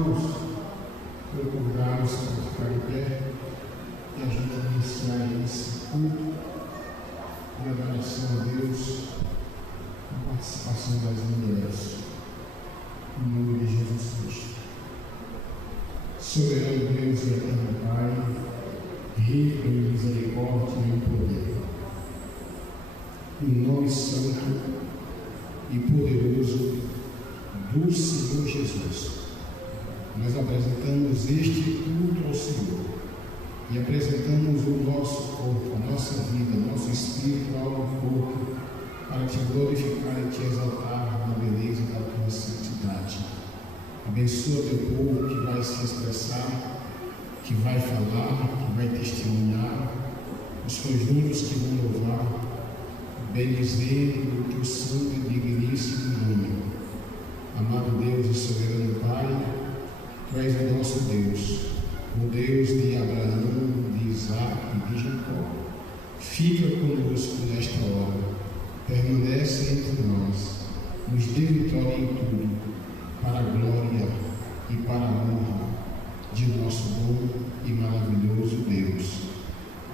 vamos procurarmos para ficar em pé e a gente iniciar esse culto de adoração a Deus com participação das mulheres, em nome de Jesus Cristo. Soberano Deus e eterno Pai, rico em misericórdia e em poder, em nome santo e poderoso do Senhor Jesus, nós apresentamos este culto ao Senhor e apresentamos o nosso corpo, a nossa vida, nosso espírito, alma e corpo, para te glorificar e te exaltar na beleza da tua santidade. Abençoa teu povo que vai se expressar, que vai falar, que vai testemunhar, os conjuntos que vão louvar, bendizendo o teu santo e digníssimo nome. Amado Deus e soberano Pai, tu és o nosso Deus, o Deus de Abraão, de Isaac e de Jacó. Fica conosco nesta hora, permanece entre nós, nos dê vitória em tudo, para a glória e para a honra de nosso bom e maravilhoso Deus.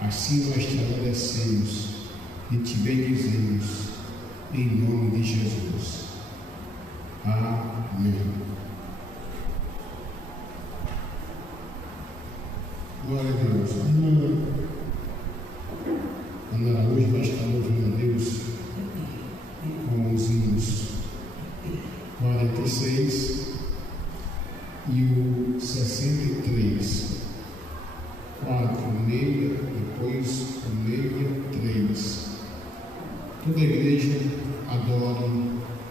Assim nós te agradecemos e te bendizemos, em nome de Jesus. Amém. Glória a Deus. Ana Araújo vai estar louvando a Deus com os hinos 46 e o 63. 4, meia, depois o meia, 3. Toda a igreja adore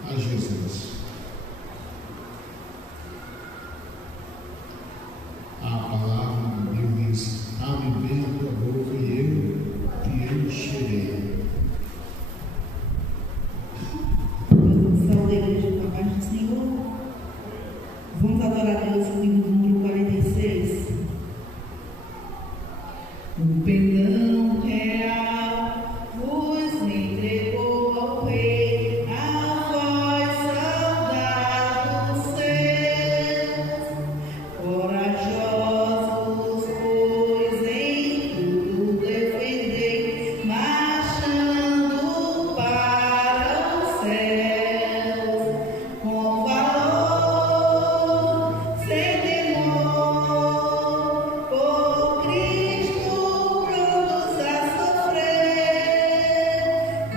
a Jesus. A palavra de Deus diz: abre bem a tua boca e eu te encherei. Saúde a igreja com a paz do Senhor. Vamos adorar a Deus com o hino número 46. O perdão real vos entregou ao Rei, a voz saudade dos céus, corajosos, pois em tudo defendei, marchando para os céus, com valor, sem temor, por Cristo prontos a sofrer,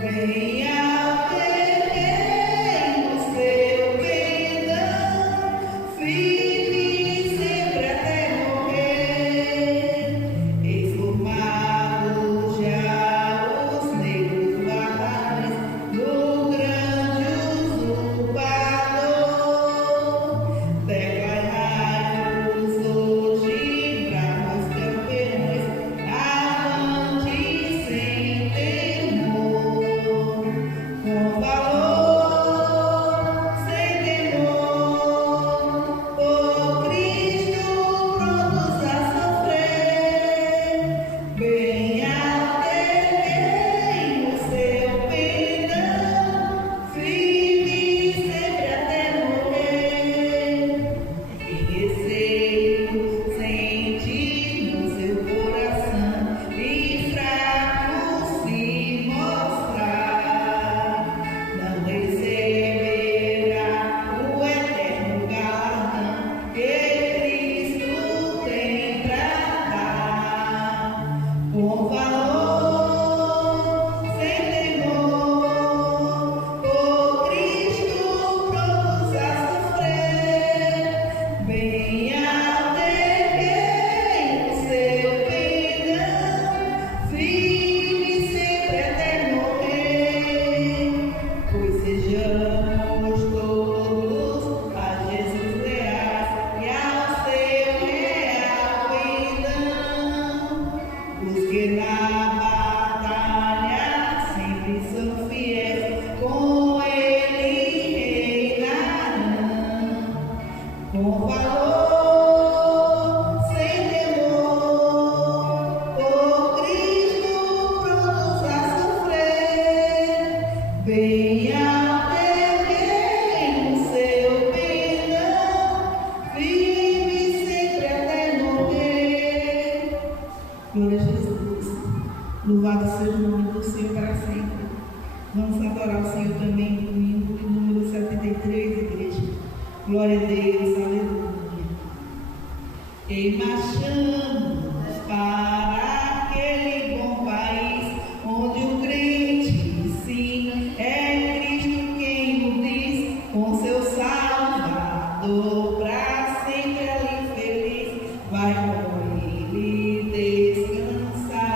bem apeguemos seu perdão, firme sempre até morrer, exformados já os negros guardiões do grande usurpador, declarai-vos hoje bravos campeões, avante sem temor, com valor, sem temor, por Cristo prontos a sofrer, bem ateguemos seu perdão, firme sempre até morrer. E receio sente no seu coração e fraco se mostrar, não receberá o eterno galardão que Cristo tem pra dar, com valor, sem temor, por Cristo prontos a sofrer, bem ateguemos seu perdão, firme sempre até morrer, pois sejamos todos a Jesus leais e ao seu real perdão, os que na batalha sempre são fiéis, com ele reinarão, com valor, sem temor, por Cristo prontos a sofrer, bem ateguemos seu perdão, firme E marchamos para aquele bom país, onde o crente, sim, é Cristo quem o diz, com seu Salvador, para sempre ali feliz, vai com ele descansar.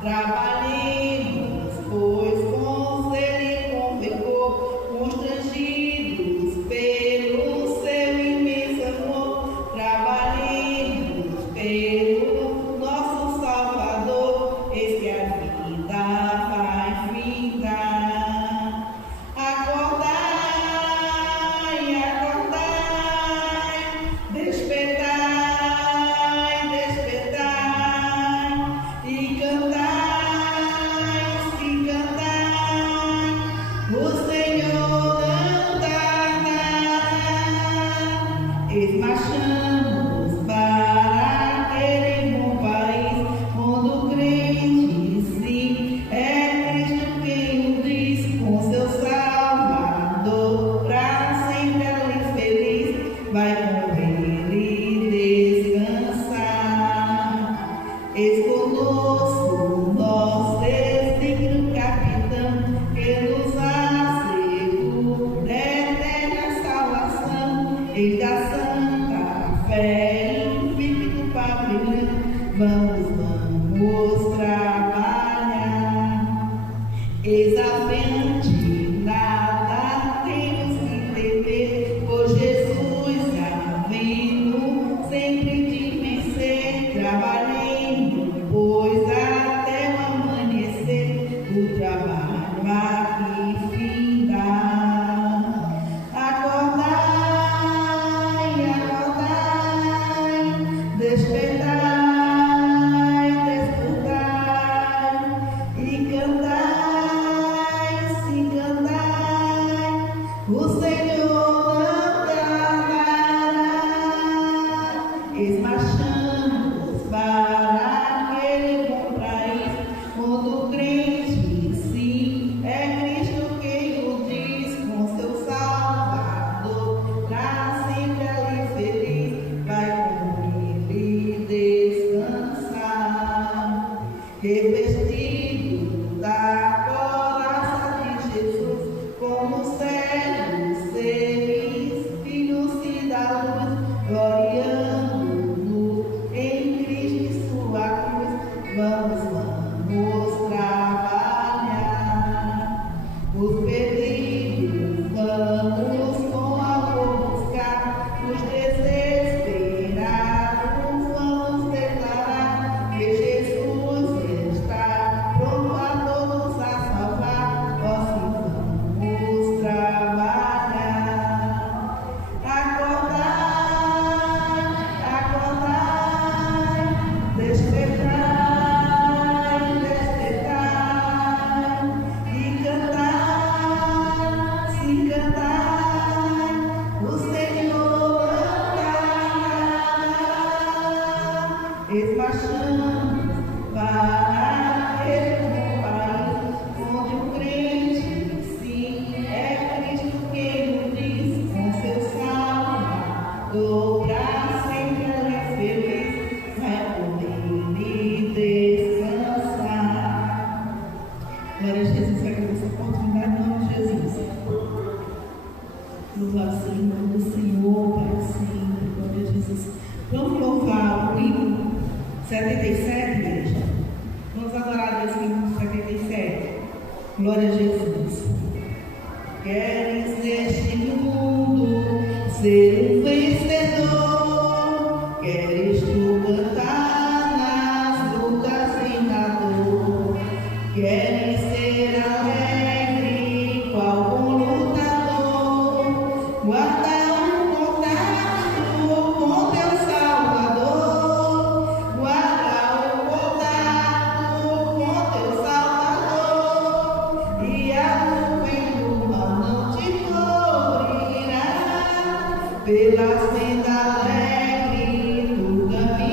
Trabalhemos, pois com ele convocou, constrangidos pelo seu imenso amor. Trabalhemos pelo nosso Salvador, eis que a vida vai findar. Acordai, acordai, despertai, despertai, e cantai, sim, cantai, o Senhor não tardará. Eis marchamos para aquele bom país, onde o crente, sim, é Cristo quem o diz, com seu Salvador, para sempre ali feliz, vai com ele descansar. Eis conosco nosso desdigno capitão, que nos assegura eterna salvação. Eis da santa fé, invicto pavilhão, vamos trabalhar. Eis à frente, nada temos que temer, pois Jesus já vindo sempre de vencer. Trabalhemos, pois até o amanhecer, o trabalho aqui findar. Acordai, acordai, despertai, despertai, e cantai, sim, cantai, o Senhor não tardará. Eis marchamos para aquele bom país, onde o crente, sim, é Cristo quem o diz, com seu Salvador, para sempre ali feliz, vai com ele descansar. Revestido da coraça de Jesus, como servos, seres, filhos e da luz, gloriando-no em Cristo e sua cruz, vamos trabalhar. Os perdidos vamos com amor buscar, os desesperados vamos declarar que Jesus está pronto a todos a salvar. Ó, sim, vamos trabalhar. Acordai, acordai, despertai, despertai, e cantai, sim, cantai, o Senhor tardará. Eis marchamos para aquele bom país, onde o crente, sim, é Cristo quem o diz, com seu Salvador, para sempre ali feliz, vai poder descansar. Glória a Jesus, que agradeço a oportunidade em nome de Jesus. Louvado seja o nome do Senhor para sempre. Glória a Jesus. Vamos louvar o hino 77, igreja. Vamos adorar a Deus com o hino 77. Glória a Jesus. Queres neste mundo ser um vencedor? Queres tu cantar nas lutas e na dor? Queres ser alegre, qual bom lutador? Guarda um contato com teu Salvador. Guarda um contato com teu Salvador. E a nuvem do mal não te cobrirá. Pela senda alegre tu caminharás.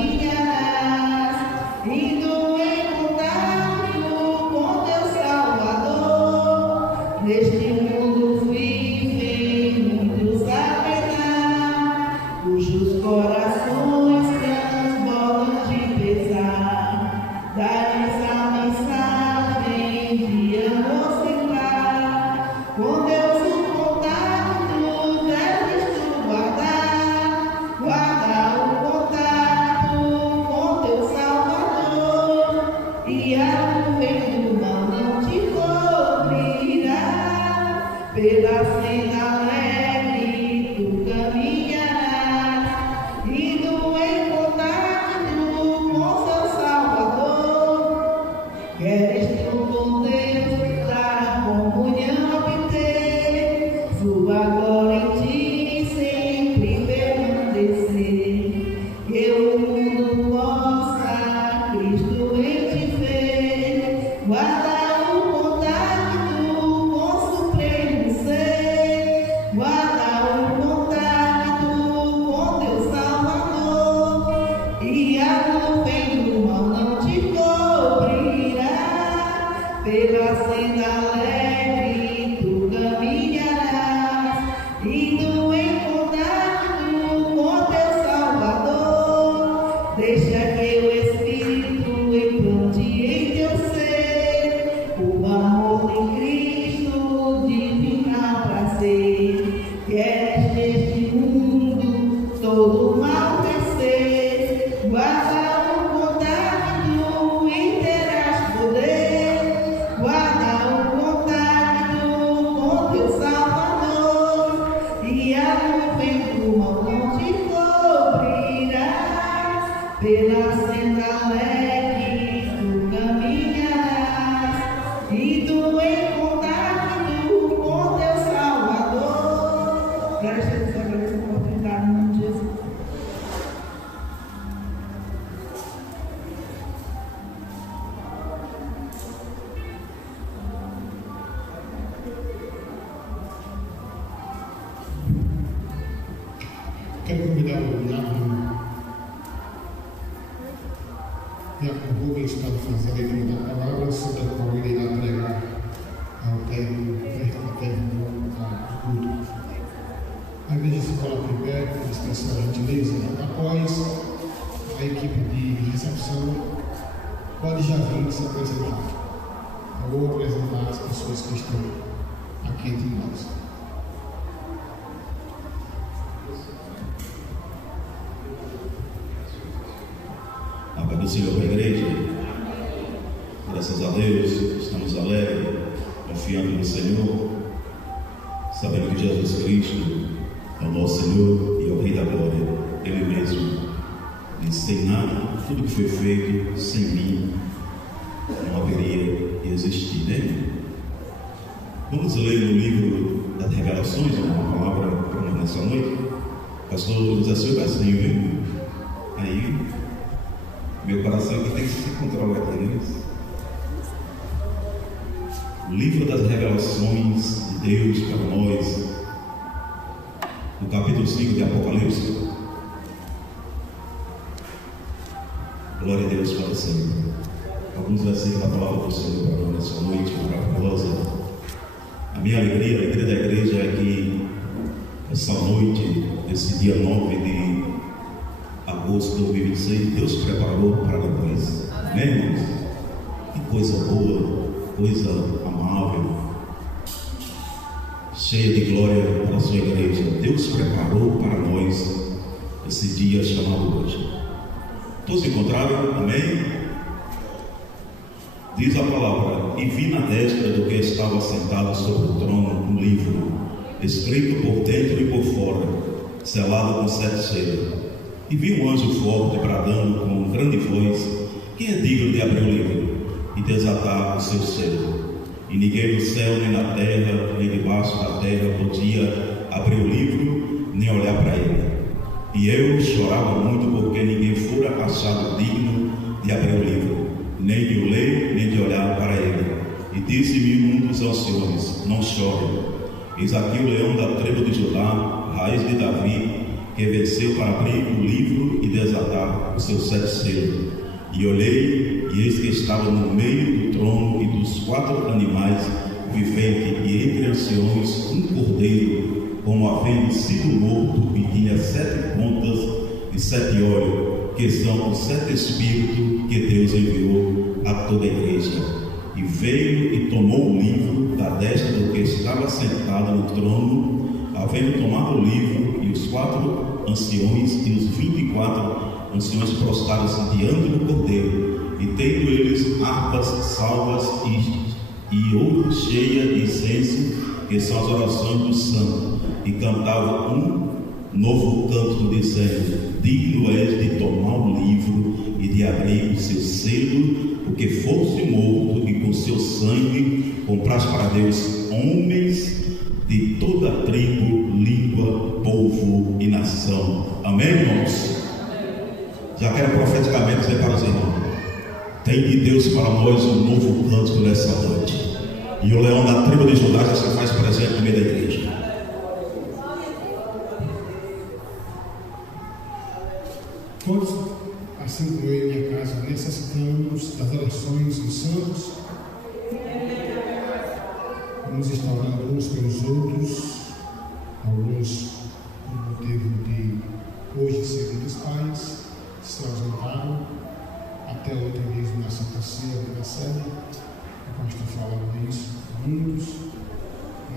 Deixa que o Espírito implante em teu ser o amor em Cristo, divino prazer. Queres neste mundo todo mal vencer, guarda o contato e terás poder. Guarda o contato com teu Salvador, e a nuvem do mal não te cobrirá. Pela senda leve tu caminharás, e tu em contato com teu Salvador. Quero te agradecer a oportunidade em nome de Jesus. Quero convidar o Diácono Rubens para fazer a leitura da palavra, sobre a qual ele irá pregar ao término do culto. A igreja se coloca em pé, com especial gentileza. Após a equipe de recepção, pode já vir se apresentar. Eu vou apresentar as pessoas que estão aqui entre nós. Do Senhor para a igreja, graças a Deus, estamos alegres, confiando no Senhor, sabendo que Jesus Cristo é o nosso Senhor e é o Rei da Glória, Ele mesmo. E sem nada, tudo que foi feito sem mim não haveria existido, né? Vamos ler no livro das Revelações, uma palavra para nós nessa noite. Pastor diz assim o versinho, viu? Aí meu coração que tem que se controlar aqui, né? O livro das revelações de Deus para nós, no capítulo 5 de Apocalipse. Glória a Deus para sempre. Alguns versículos da palavra do Senhor para nós nessa noite maravilhosa. A minha alegria, a alegria da igreja é que essa noite, esse dia 9 de agosto de 2026, Deus preparou para depois. Amém, irmãos? Que coisa boa, coisa amável, cheia de glória para a sua igreja. Deus preparou para nós esse dia chamado hoje. Todos encontraram? Amém? Diz a palavra: e vi na destra do que estava sentado sobre o trono um livro, escrito por dentro e por fora, selado com 7 selos. E vi um anjo forte bradando com grande voz: quem é digno de abrir o livro e desatar o seu selo? E ninguém no céu, nem na terra, nem debaixo da terra podia abrir o livro, nem olhar para ele. E eu chorava muito, porque ninguém fora achado digno de abrir o livro, nem de o ler, nem de olhar para ele. E disse-me um dos anciões: não chore, eis aqui o leão da tribo de Judá, raiz de Davi, que venceu para abrir o livro e desatar os seus 7 selos. E olhei, e eis que estava no meio do trono e dos 4 animais viventes, e entre anciões um cordeiro, como havendo sido morto, e tinha 7 pontas e 7 olhos, que são os 7 espíritos que Deus enviou a toda a igreja. E veio e tomou o livro da destra do que estava sentado no trono, havendo tomado o livro, e os 4 anciões e os 24 anciões prostraram-se diante do cordeiro, e tendo eles harpas salvas e ouro cheia de incenso, que são as orações dos santos, e cantavam um novo canto, dizendo: digno és de tomar o livro e de abrir o seu selo, porque foste morto, e com seu sangue compraste para Deus homens de toda tribo, língua, povo e nação. Amém, irmãos? Já quero profeticamente dizer para os irmãos: tem de Deus para nós um novo cântico nessa noite, e o leão da tribo de Judá já se faz presente no meio da igreja. Todos, assim como eu e minha casa, necessitamos das orações dos santos. Vamos estar orando uns pelos outros, alguns por motivo de hoje serem dos pais, se ausentaram até outra vez na Santa Ceia da sede. O pastor falando isso. Muitos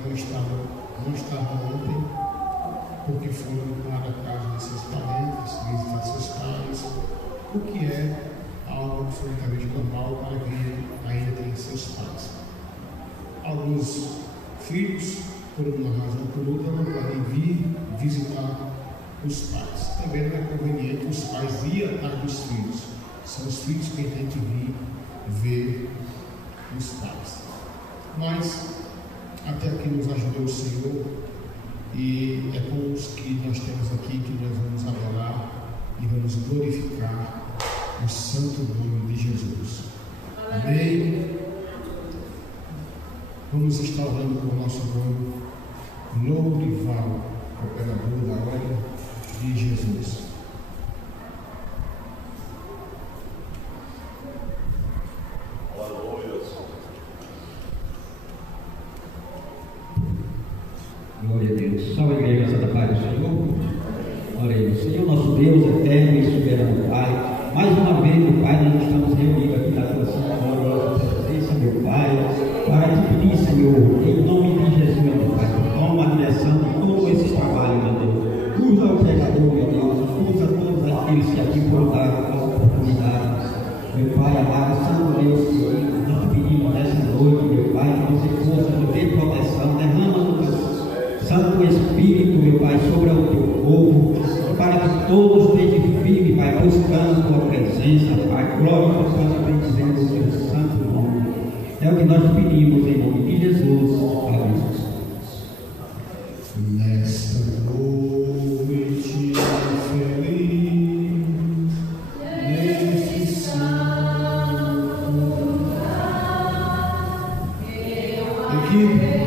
não estavam ontem porque foram para a casa de seus parentes, visitar seus pais, o que é algo absolutamente normal para quem ainda tem seus pais. Alguns filhos, por uma razão ou por outra, não podem vir visitar os pais. Também não é conveniente os pais ir atrás dos filhos. São os filhos quem tem que vir ver os pais. Mas até que nos ajudou o Senhor, e é com os que nós temos aqui que nós vamos adorar e vamos glorificar o santo nome de Jesus. Amém? Vamos estar orando com o nosso nome, Lourival, operador da obra de Jesus. Glória a Deus. Salve a igreja, Santa Paz do Senhor. Glória a Deus. Senhor, nosso Deus eterno e soberano Pai, mais uma vez, meu Pai, nós estamos reunidos aqui na tua santa gloriosa presença, meu Pai, para te pedir, Senhor, em nome de Jesus, meu Pai, toma a direção de todo esse trabalho, meu Deus. Usa o pregador, meu Deus, usa todos aqueles que aqui foram dar a oportunidade, meu Pai amado, Santo Deus, Senhor, nós te pedimos nessa noite, meu Pai, que você possa nos ter proteção, derrama no teu Santo Espírito, meu Pai, sobre o teu povo, para que todos estejam firmes, Pai, buscando tua presença, Pai, glorificando e bendizendo o teu santo nome. É o que nós te pedimos em nome de Jesus. Amém. Nesta noite feliz, nesse santo lugar, equipe.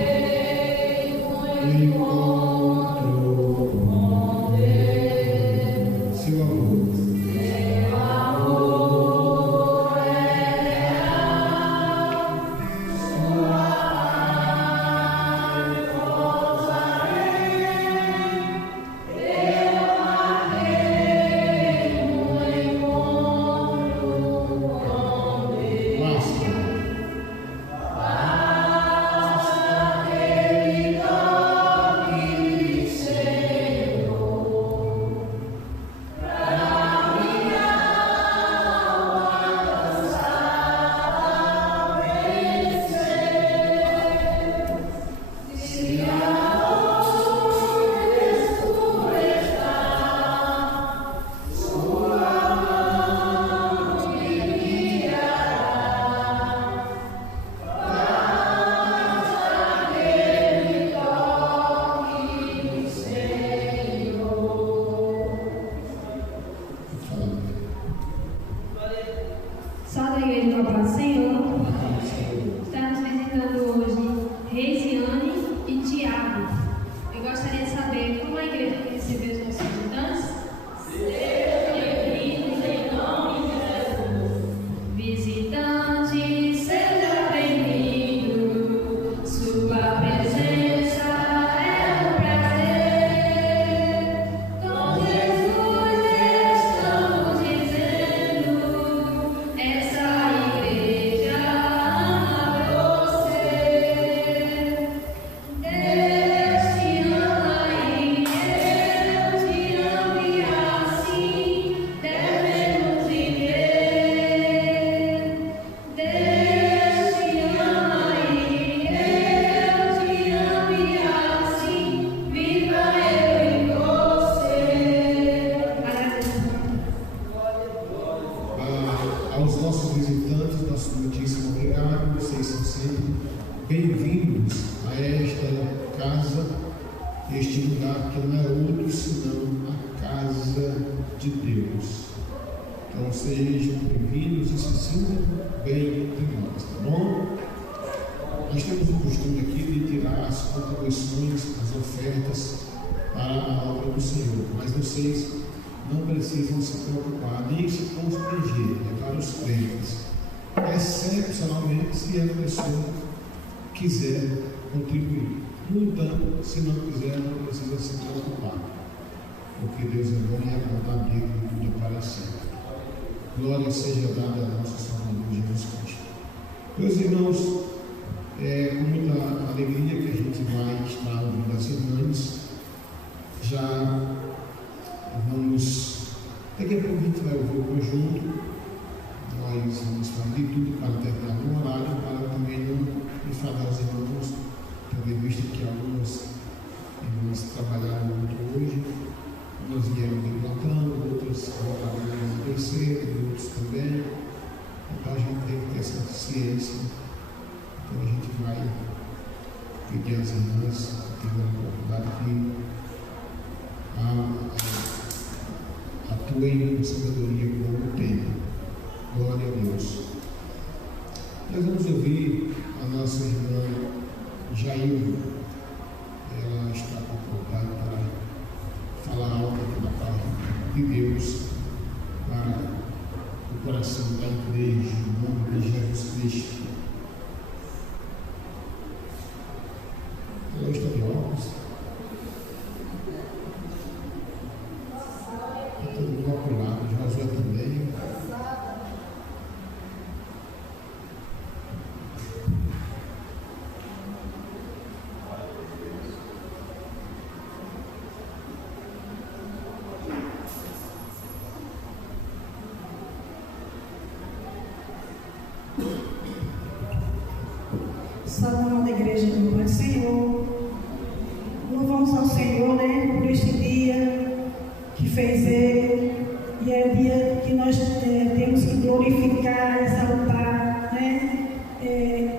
Não precisam se preocupar, nem se constranger, é para os crentes. Excepcionalmente, se a pessoa quiser contribuir. No entanto, se não quiser, não precisa se preocupar, porque Deus é bom e a conta dele tudo para sempre. glória seja dada a nosso Salvador Jesus Cristo. Meus irmãos, é com muita alegria que a gente vai estar ouvindo as irmãs. Já vamos, daqui a pouco a gente vai ouvir o conjunto. Nós vamos fazer de tudo para terminar no horário, para também não enfadar os irmãos, tendo visto que algumas irmãs trabalharam muito hoje, umas vieram de plantão, outras vão trabalhar no terceiro, outros também. Então a gente tem que ter essa ciência. Então a gente vai pedir às irmãs que tenham a oportunidade que atuem com sabedoria como o tempo. Glória a Deus. Nós vamos ouvir a nossa irmã Jair. Ela está convocada para falar algo aqui da palavra de Deus para o coração da igreja, em nome de Jesus Cristo. Ela está de óculos. Está todo mundo oculado, Josué também. Salve da igreja do Pai do Senhor. Louvamos ao Senhor, por este dia que fez Ele. E é o dia que nós temos que glorificar, exaltar,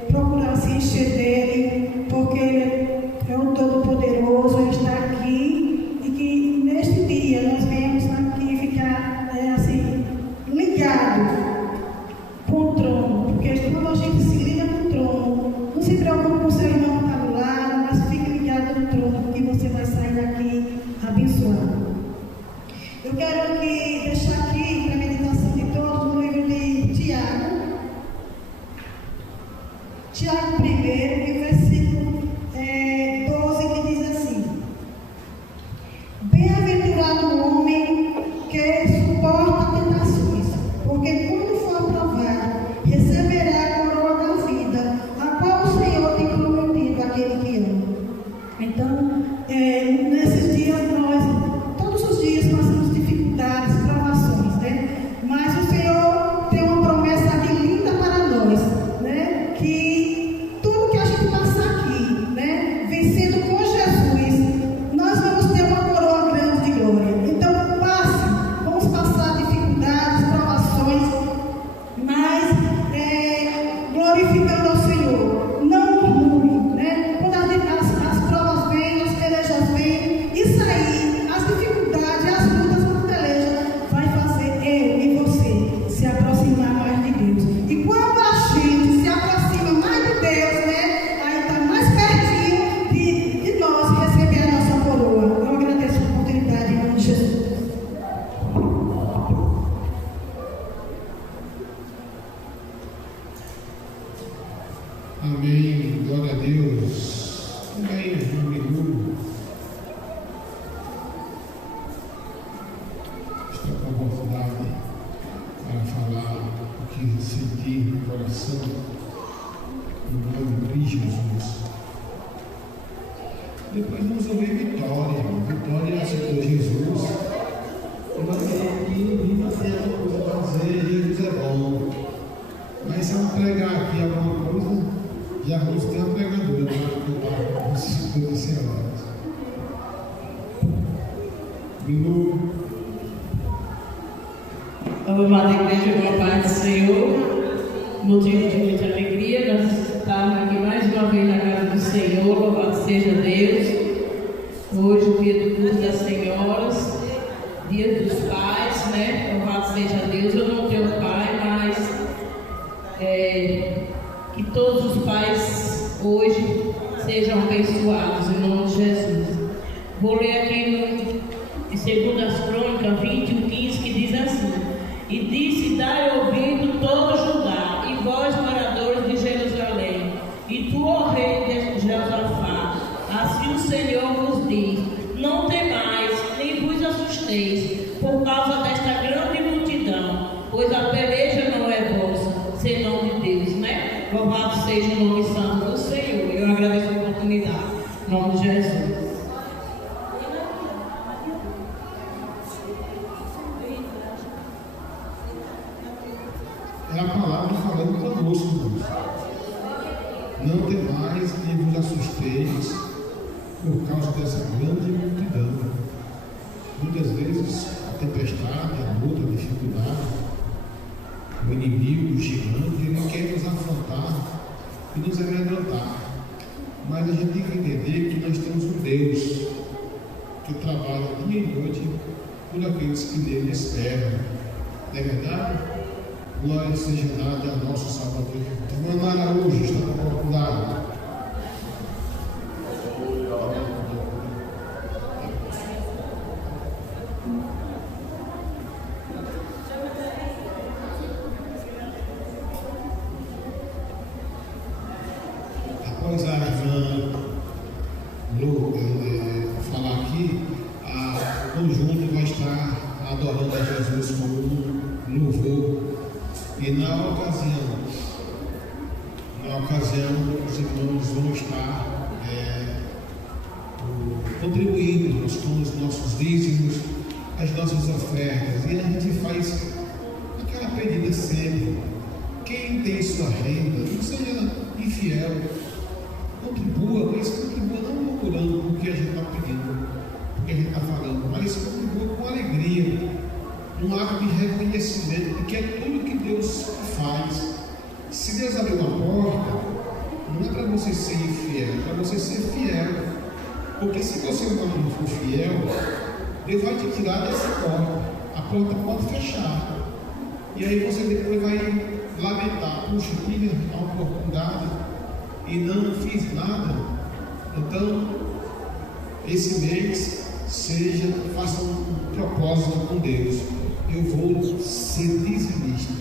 procurar se encher dEle, porque Ele é o Todo-Poderoso, Ele está aqui. E que neste dia nós venhamos aqui ficar ligados com o trono, porque quando a gente se liga com o trono, não se preocupe com o seu irmão que está do lado, mas fique ligado no trono, porque você vai sair daqui abençoado. Eu quero aqui deixar aqui para a meditação de todos no livro de Tiago. Tiago 1, versículo 12, que diz assim: Bem-aventurado o homem que suporta tentações, porque quando for aprovado, receberá a coroa da vida, a qual o Senhor tem prometido àquele que ama. Então, nesses dias todos os dias passamos dificuldades, provações, mas o Senhor tem uma promessa linda para nós, que tudo que a gente passar aqui, vencendo com Jesus, nós vamos ter uma coroa grande de glória. Então, vamos passar dificuldades, provações, mas glorificando ao Senhor, não murmure, quando as provas vêm, as pelejas vêm, isso aí, as dificuldades, as lutas, as pelejas, vai fazer eu e você se aproximar mais de Deus. E quando a gente se aproxima mais de Deus, aí está mais pertinho de nós receber a nossa coroa. Eu agradeço a oportunidade em nome de Jesus. Amém, glória a Deus. Também, irmão Milu, estou com a oportunidade para falar o que senti no coração, no nome de Jesus. Depois vamos ouvir Vitória. Vitória aceitou Jesus. E vai ter aqui, vim ter uma coisa para dizer: Jesus é bom. Mas se eu pregar aqui alguma coisa, já vamos ter uma pregadora para contar os condicionados. Milu. Amada igreja, boa paz do Senhor, motivo de muita alegria, nós estamos aqui mais uma vez na casa do Senhor, louvado seja Deus. Hoje, o dia do culto das senhoras, dia dos pais, louvado seja Deus. Eu não tenho pai, mas que todos os pais hoje sejam abençoados em nome de Jesus. Vou ler aqui em 2 Crônicas 21:15, que diz assim: E disse: Dai ouvido todo Judá, e vós, moradores de Jerusalém, e tu, ó rei de Josafá, assim o Senhor vos diz: Não temais, nem vos assusteis, por causa desta grande multidão, pois a peleja não é vossa, senão de Deus, né? Louvado seja o nome santo do Senhor. Eu agradeço a oportunidade. Em nome de Jesus. É a palavra falando conosco, irmãos. Não temais nem vos assusteis por causa dessa grande multidão. Muitas vezes a tempestade, a luta, a dificuldade, o inimigo, o gigante, ele quer nos afrontar e nos amedrontar. Mas a gente tem que entender que nós temos um Deus que trabalha dia e noite por aqueles que nele esperam. Não é verdade? Glória seja dada ao nosso Salvador. Irmã Araújo, está com oportunidade. Após a irmã Lu falar aqui, o conjunto vai estar adorando a Jesus com um louvor. E na ocasião, os irmãos vão estar contribuindo com os nossos dízimos, as nossas ofertas. E a gente faz aquela pedida sempre. Quem tem sua renda, não seja infiel, contribua, mas contribua não procurando o que a gente está pedindo, o que a gente está falando, mas contribua com alegria, um ato de reconhecimento de que é tudo que Deus faz. Se Deus abriu uma porta, não é para você ser infiel, é para você ser fiel. Porque se você não for fiel, Deus vai te tirar dessa porta. A porta pode fechar. E aí você depois vai lamentar: puxa, tive a oportunidade e não fiz nada. Então, esse mês faça um propósito com Deus. Eu vou ser dizimista.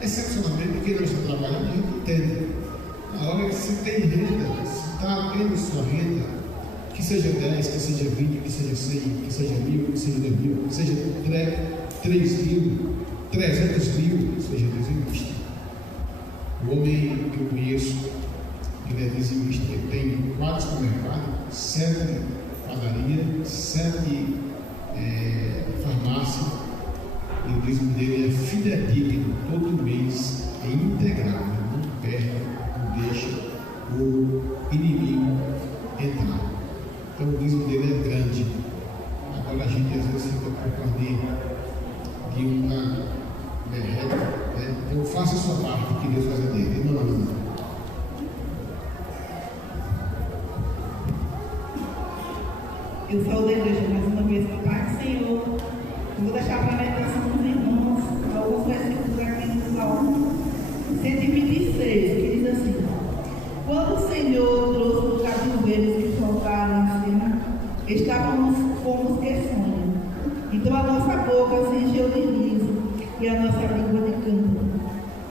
Excepcionalmente, quem não está trabalhando, a gente entende. Na hora que você tem renda, se está tendo sua renda, que seja 10, que seja 20, que seja 100, que seja 1.000, que seja 2.000, que seja 3.000, 300.000, seja dizimista. O homem que eu conheço, ele é dizimista, ele tem 4 supermercados, 7 padarias, 7 farmácias. E o dízimo dele é fidedigno, todo mês é integral, não perde, não deixa o inimigo entrar. Então o dízimo dele é grande. Agora a gente às vezes fica por causa de uma berreta, né? Então faça a sua parte que Deus faz a dele. Não. Eu saúdo a igreja mais uma vez, com a paz do Senhor. Eu vou deixar para a meditação dos irmãos alguns versículos aqui no Salmo 126, que diz assim: quando o Senhor trouxe os cativeiros que soltaram em cima, estávamos como que sonham. Então a nossa boca se encheu de riso e a nossa língua de canto.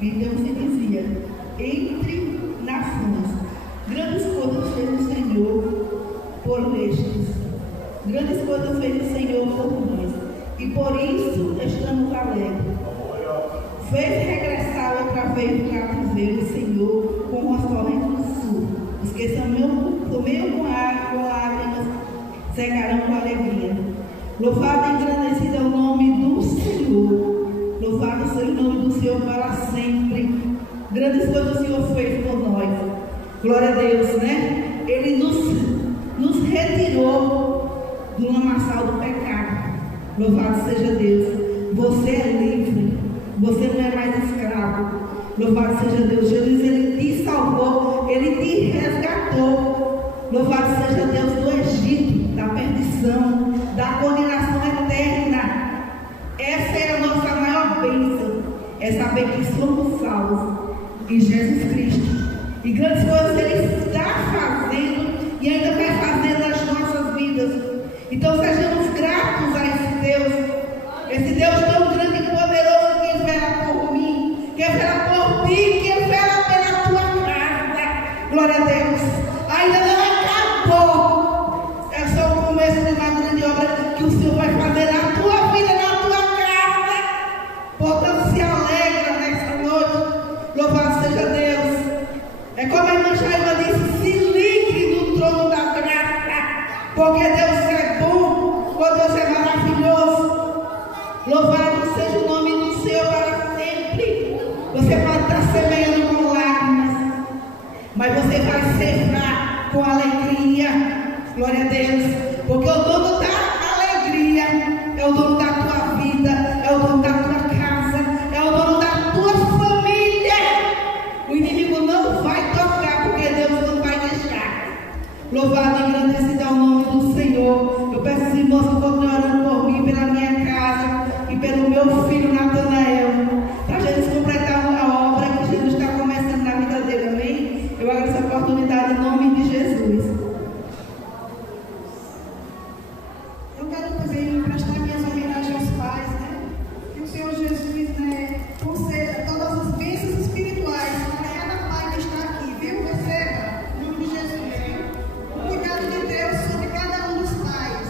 Então se dizia: entre nações, grandes coisas fez o Senhor por estes. Grandes coisas fez o Senhor por nós, e por isso estamos alegres. Fez regressar outra vez do cativeiro o Senhor com as correntes do sul. Os que comeu com lágrimas secarão com alegria. Louvado e engrandecido é o nome do Senhor. Louvado seja o nome do Senhor para sempre. Grandes coisas o Senhor fez por nós. Glória a Deus, né? Ele nos retirou do lamaçal do pecado. Louvado seja Deus. Você é livre. Você não é mais escravo. Louvado seja Deus. Jesus, Ele te salvou. Ele te resgatou. Louvado seja Deus do Egito, da perdição, da condenação eterna. Essa é a nossa maior bênção. É saber que somos salvos em Jesus Cristo. E grandes coisas Ele está fazendo e ainda vai fazer nas nossas vidas. Então sejamos gratos a esse Deus tão grande e poderoso que vela por mim, que vela por ti, que vela pela tua casa. Glória a Deus. Ainda não acabou. É só o começo de uma grande obra que o Senhor vai fazer na tua vida, na tua casa. Portanto, se Louvado seja o nome do Senhor para sempre. Você pode estar semeando com lágrimas, mas você vai sembrar com alegria. Glória a Deus. Porque o dono da alegria é o dono da tua vida, é o dono da tua casa, é o dono da tua família. O inimigo não vai tocar, porque Deus não vai deixar. Louvado e engrandecido é o nome do Senhor. Eu peço aos irmãos que continuem orando por mim, pela minha casa e pelo meu filho Natanael, para Jesus completar a obra que Jesus está começando na vida dele. Amém? Eu agradeço a oportunidade em nome de Jesus. Eu quero também prestar minhas homenagens aos pais, né? Que o Senhor Jesus, né, conceda todas as bênçãos espirituais para cada pai que está aqui, viu? Receba, em nome de Jesus, viu? O cuidado de Deus sobre cada um dos pais.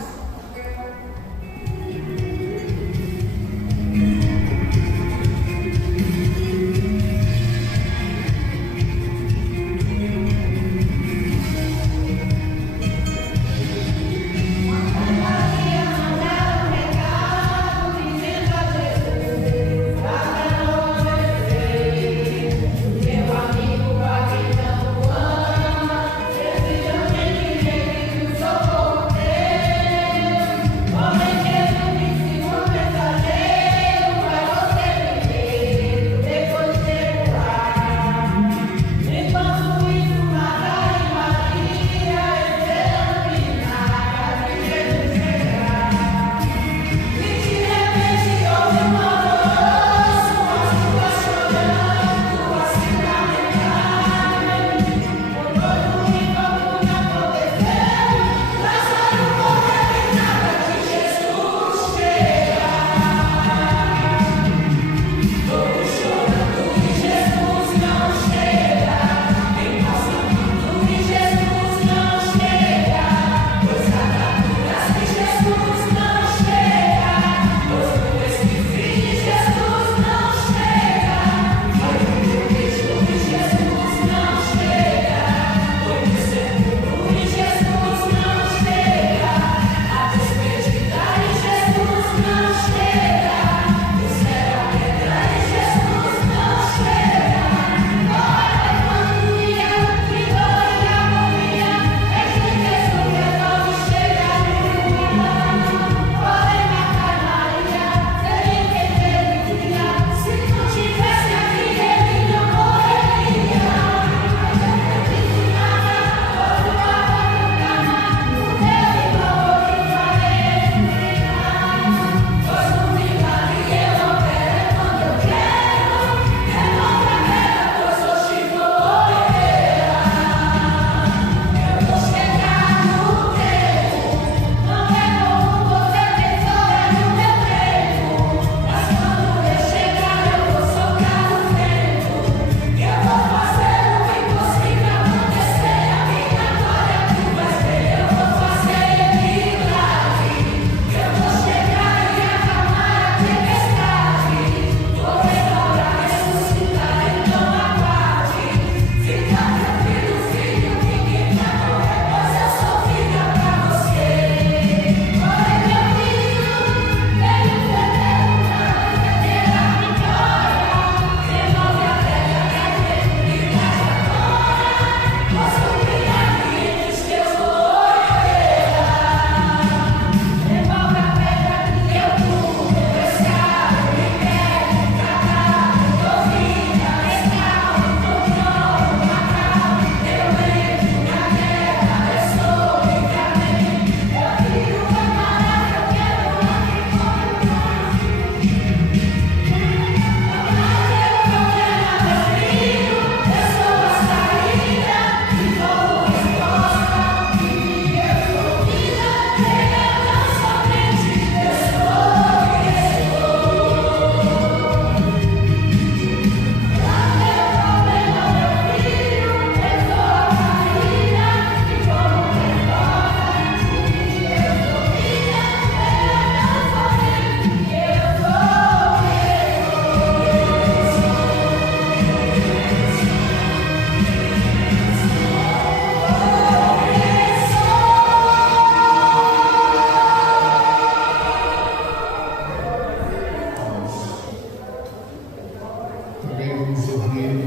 queremos ouvir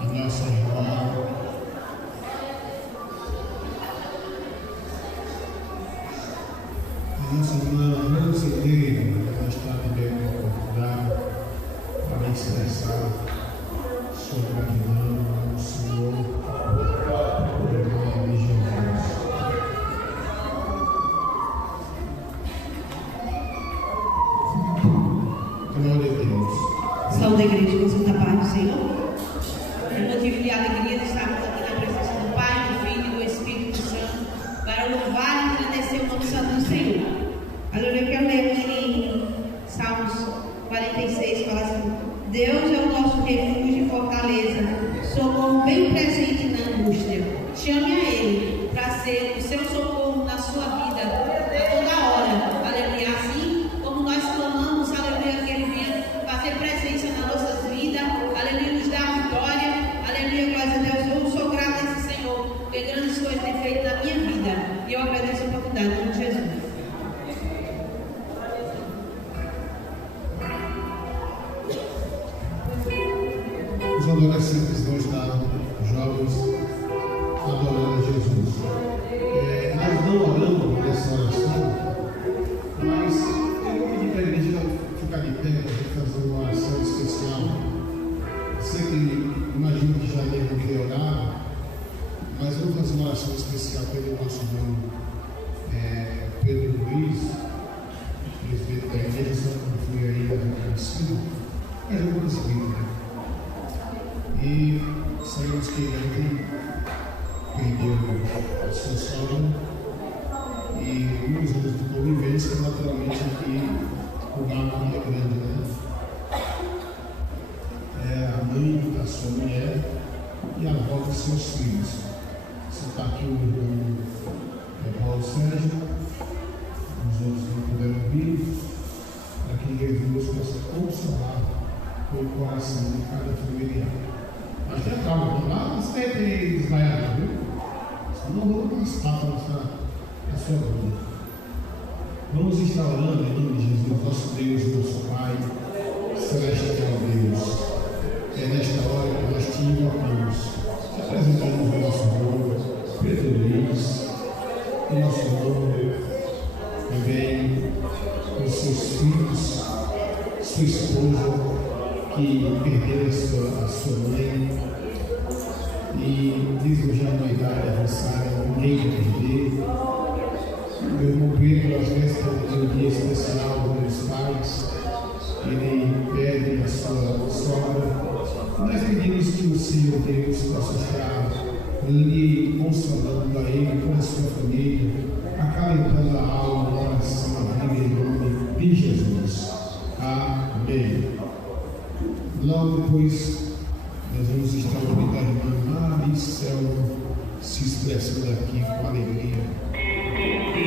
a nossa irmã Roseneira. Ela está vivendo uma oportunidade para expressar sua gratidão ao Senhor em nome de Jesus. Glória a Deus. Saúde a igreja, com santa paz do Senhor. É motivo de alegria de estarmos aqui na presença do Pai, do Filho e do Espírito Santo para louvar e agradecer o nome santo do Senhor. Aleluia. Eu quero ler aqui em Salmos 46, fala assim: Deus é o nosso refúgio e fortaleza, socorro bem presente na angústia. Chame a Ele para ser o seu socorro na sua vida a toda hora. Aleluia. Assim como nós clamamos, aleluia, que Ele venha fazer presença nas nossas vidas, aleluia, nos dar vitória, aleluia, glória a Deus. Eu sou grata a esse Senhor, porque grandes coisas tem feito na minha vida, e eu agradeço a oportunidade, em nome de Jesus. Os adolescentes vão estar jovens adorando a Jesus. Nós não oramos nessa oração, mas eu vou pedir para a igreja ficar de pé para fazer uma oração especial. Sei que imagino que já devem querer orar, mas eu vou fazer uma oração especial pelo nosso irmão Pedro Luiz, presbítero da igreja, só que não fui ainda reconhecido, mas eu vou conseguir, né? E sabemos que ele perdeu a sua sogra e muitos anos de convivência, naturalmente que o marco é grande, né? É a mãe da sua mulher e a avó dos seus filhos. Você está aqui o irmão Paulo Sérgio, os outros não puderam vir, para que Jesus possa consolar o coração de cada familiar. Mas tenha calma, vamos lá, você tem desmaiado, viu? Senão vou dar umas patas na sua vida. Vamos estar orando em nome de Jesus, nosso Deus, nosso Pai, celestial Deus. É nesta hora que nós te invocamos, te apresentamos o nosso irmão Pedro Luiz, o nosso nome, também os seus filhos, sua esposa, que perderam a sua mãe, e mesmo já na idade avançada, ninguém vai perder. Meu irmão Pedro, às vésperas de um dia especial dos pais, ele pede a sua sogra. Nós pedimos que o Senhor Deus possa estar lhe consolando a ele, toda a sua família, acalentando a alma, o coração, a vida, em nome de Jesus. Amém. Logo depois, nós vamos estar ouvindo a irmã Maricel se expressando aqui com alegria. Thank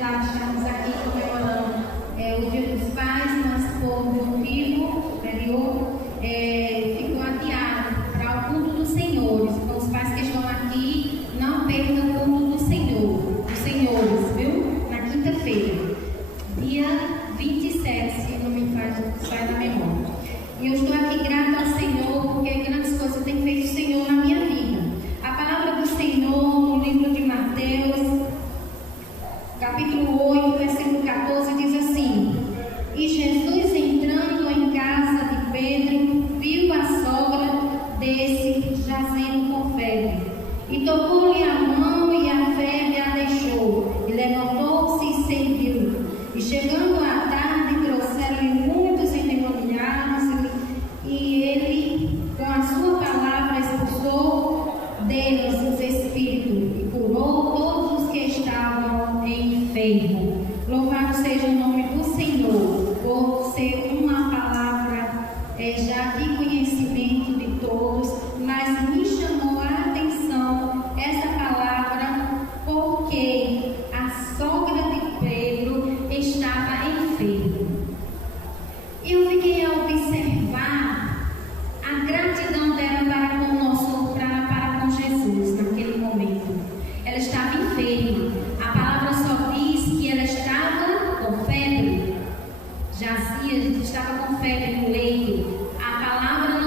apesar de estarmos aqui comemorando o Dia dos Pais, mas por motivo superior ficou adiado para o culto dos senhores. Então, os pais que estão aqui, não percam o culto do Senhor, dos senhores, viu? Na quinta-feira, dia 27, se não me sai da memória. E eu estou aqui grata ao Senhor, porque grandes coisas tem feito o Senhor na minha vida. A palavra do Senhor, no livro de Mateus, capítulo 8, versículo 14, diz assim: E Jesus, entrando em casa de Pedro, viu a sogra desse jazendo com febre, e tocou-lhe a mão, e a febre a deixou, e levantou-se e serviu. E chegando à tarde, trouxeram-lhe muitos endemoniados, e ele, com a sua palavra, expulsou deles os espíritos, e curou todos os que estavam enfermos. Louvado seja o nome do Senhor, por ser uma palavra já de conhecimento de todos, mas me chamou a atenção essa palavra porque a sogra de Pedro estava enferma. Eu fiquei a observar a gratidão dela para com Jesus naquele momento. Ela estava enferma. A palavra só diz que ela estava com febre, jazia, estava com febre no leito. A palavra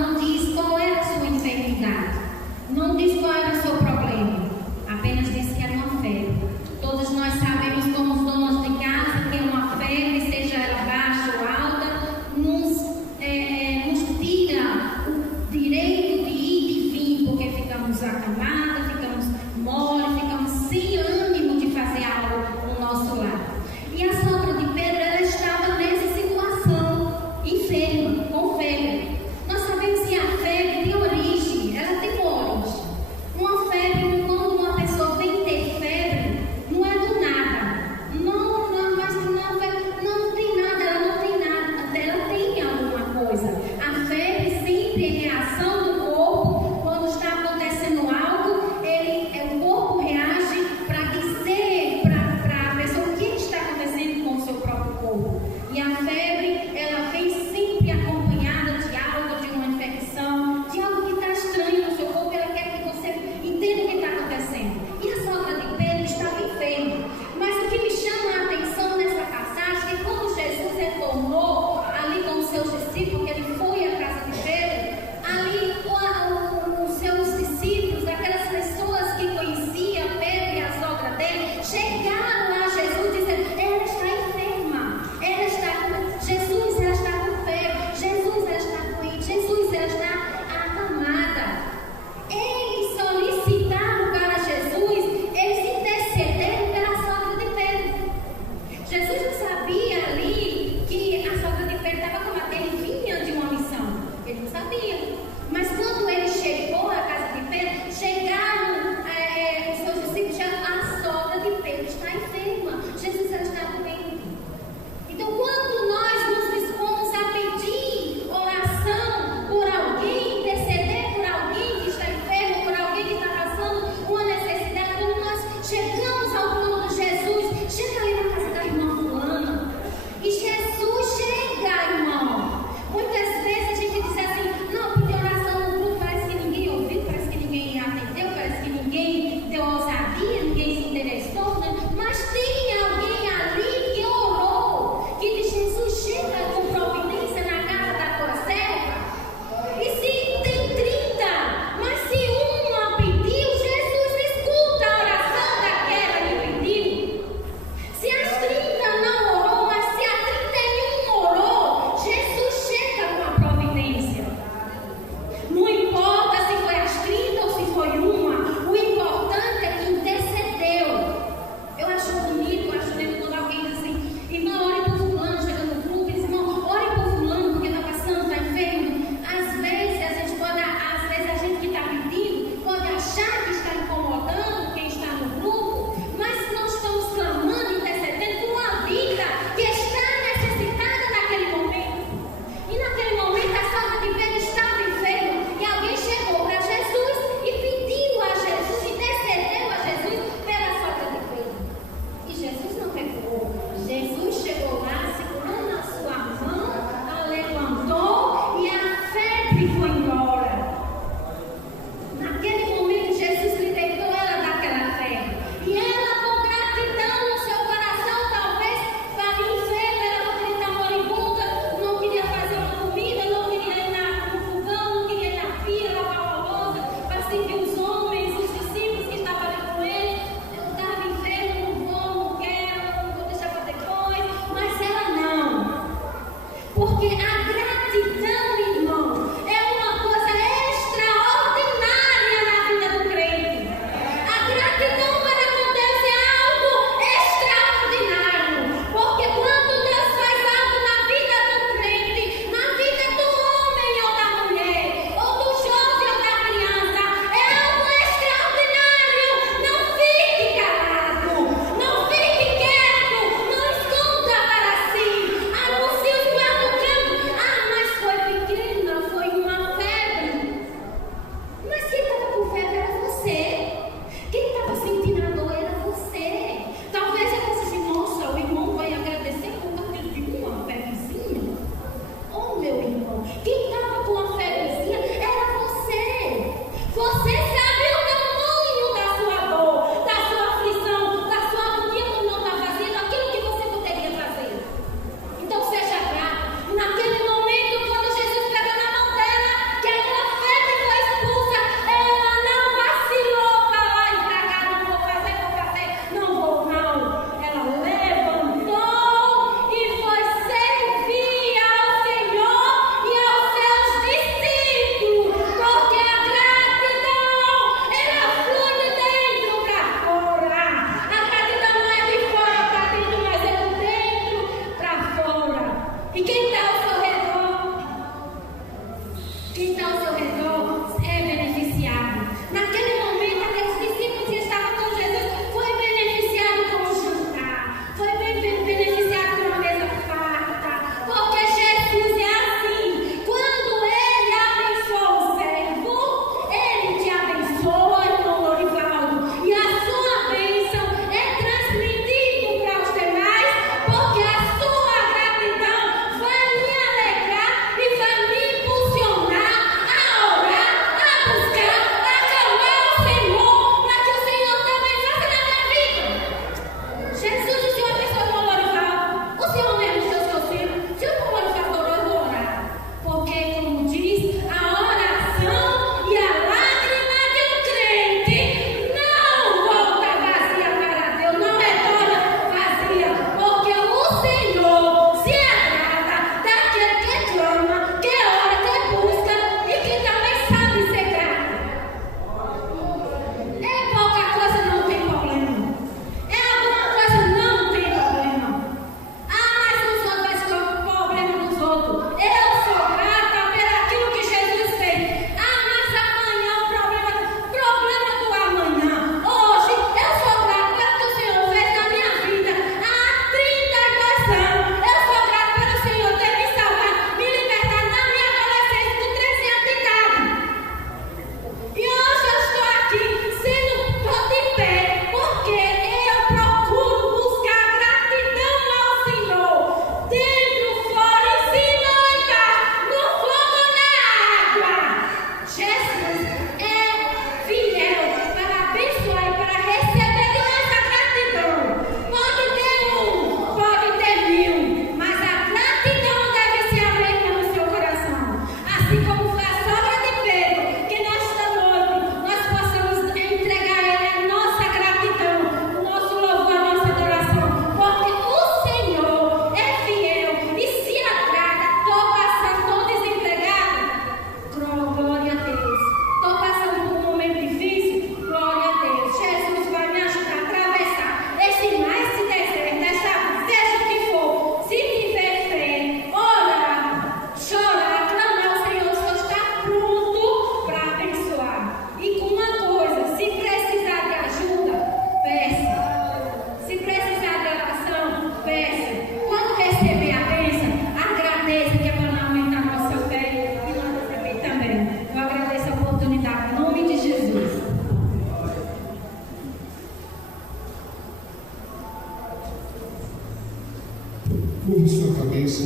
Curve sua cabeça,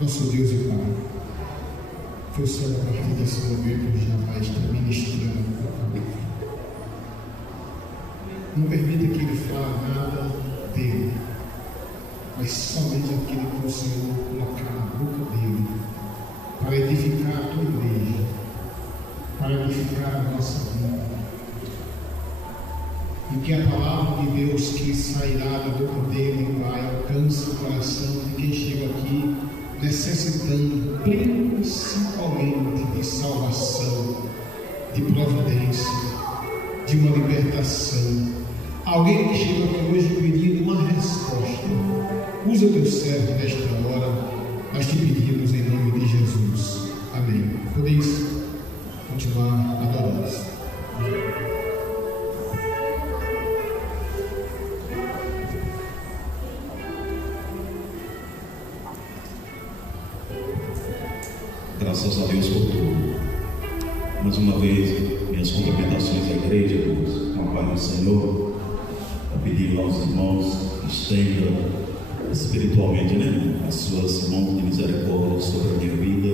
nosso Deus e Pai. Que o Senhor, a partir desse momento, já vai estar ministrando a tua palavra. Não permita que ele fale nada dele, mas somente aquilo que o Senhor colocar na boca dele, para edificar a tua igreja, para edificar a nossa vida. E que a palavra de Deus que sairá da boca dele, Pai, alcance o coração de quem chega aqui necessitando principalmente de salvação, de providência, de uma libertação. Alguém que chega aqui hoje pedindo uma resposta. Usa o teu servo nesta hora. Nós te pedimos em nome de Jesus. Amém. Podeis continuar adorando. Graças a Deus por tudo. Mais uma vez, minhas cumprimentações à igreja, irmãos, com a paz do Senhor. Eu pedi aos irmãos que estendam espiritualmente, as suas mãos de misericórdia sobre a minha vida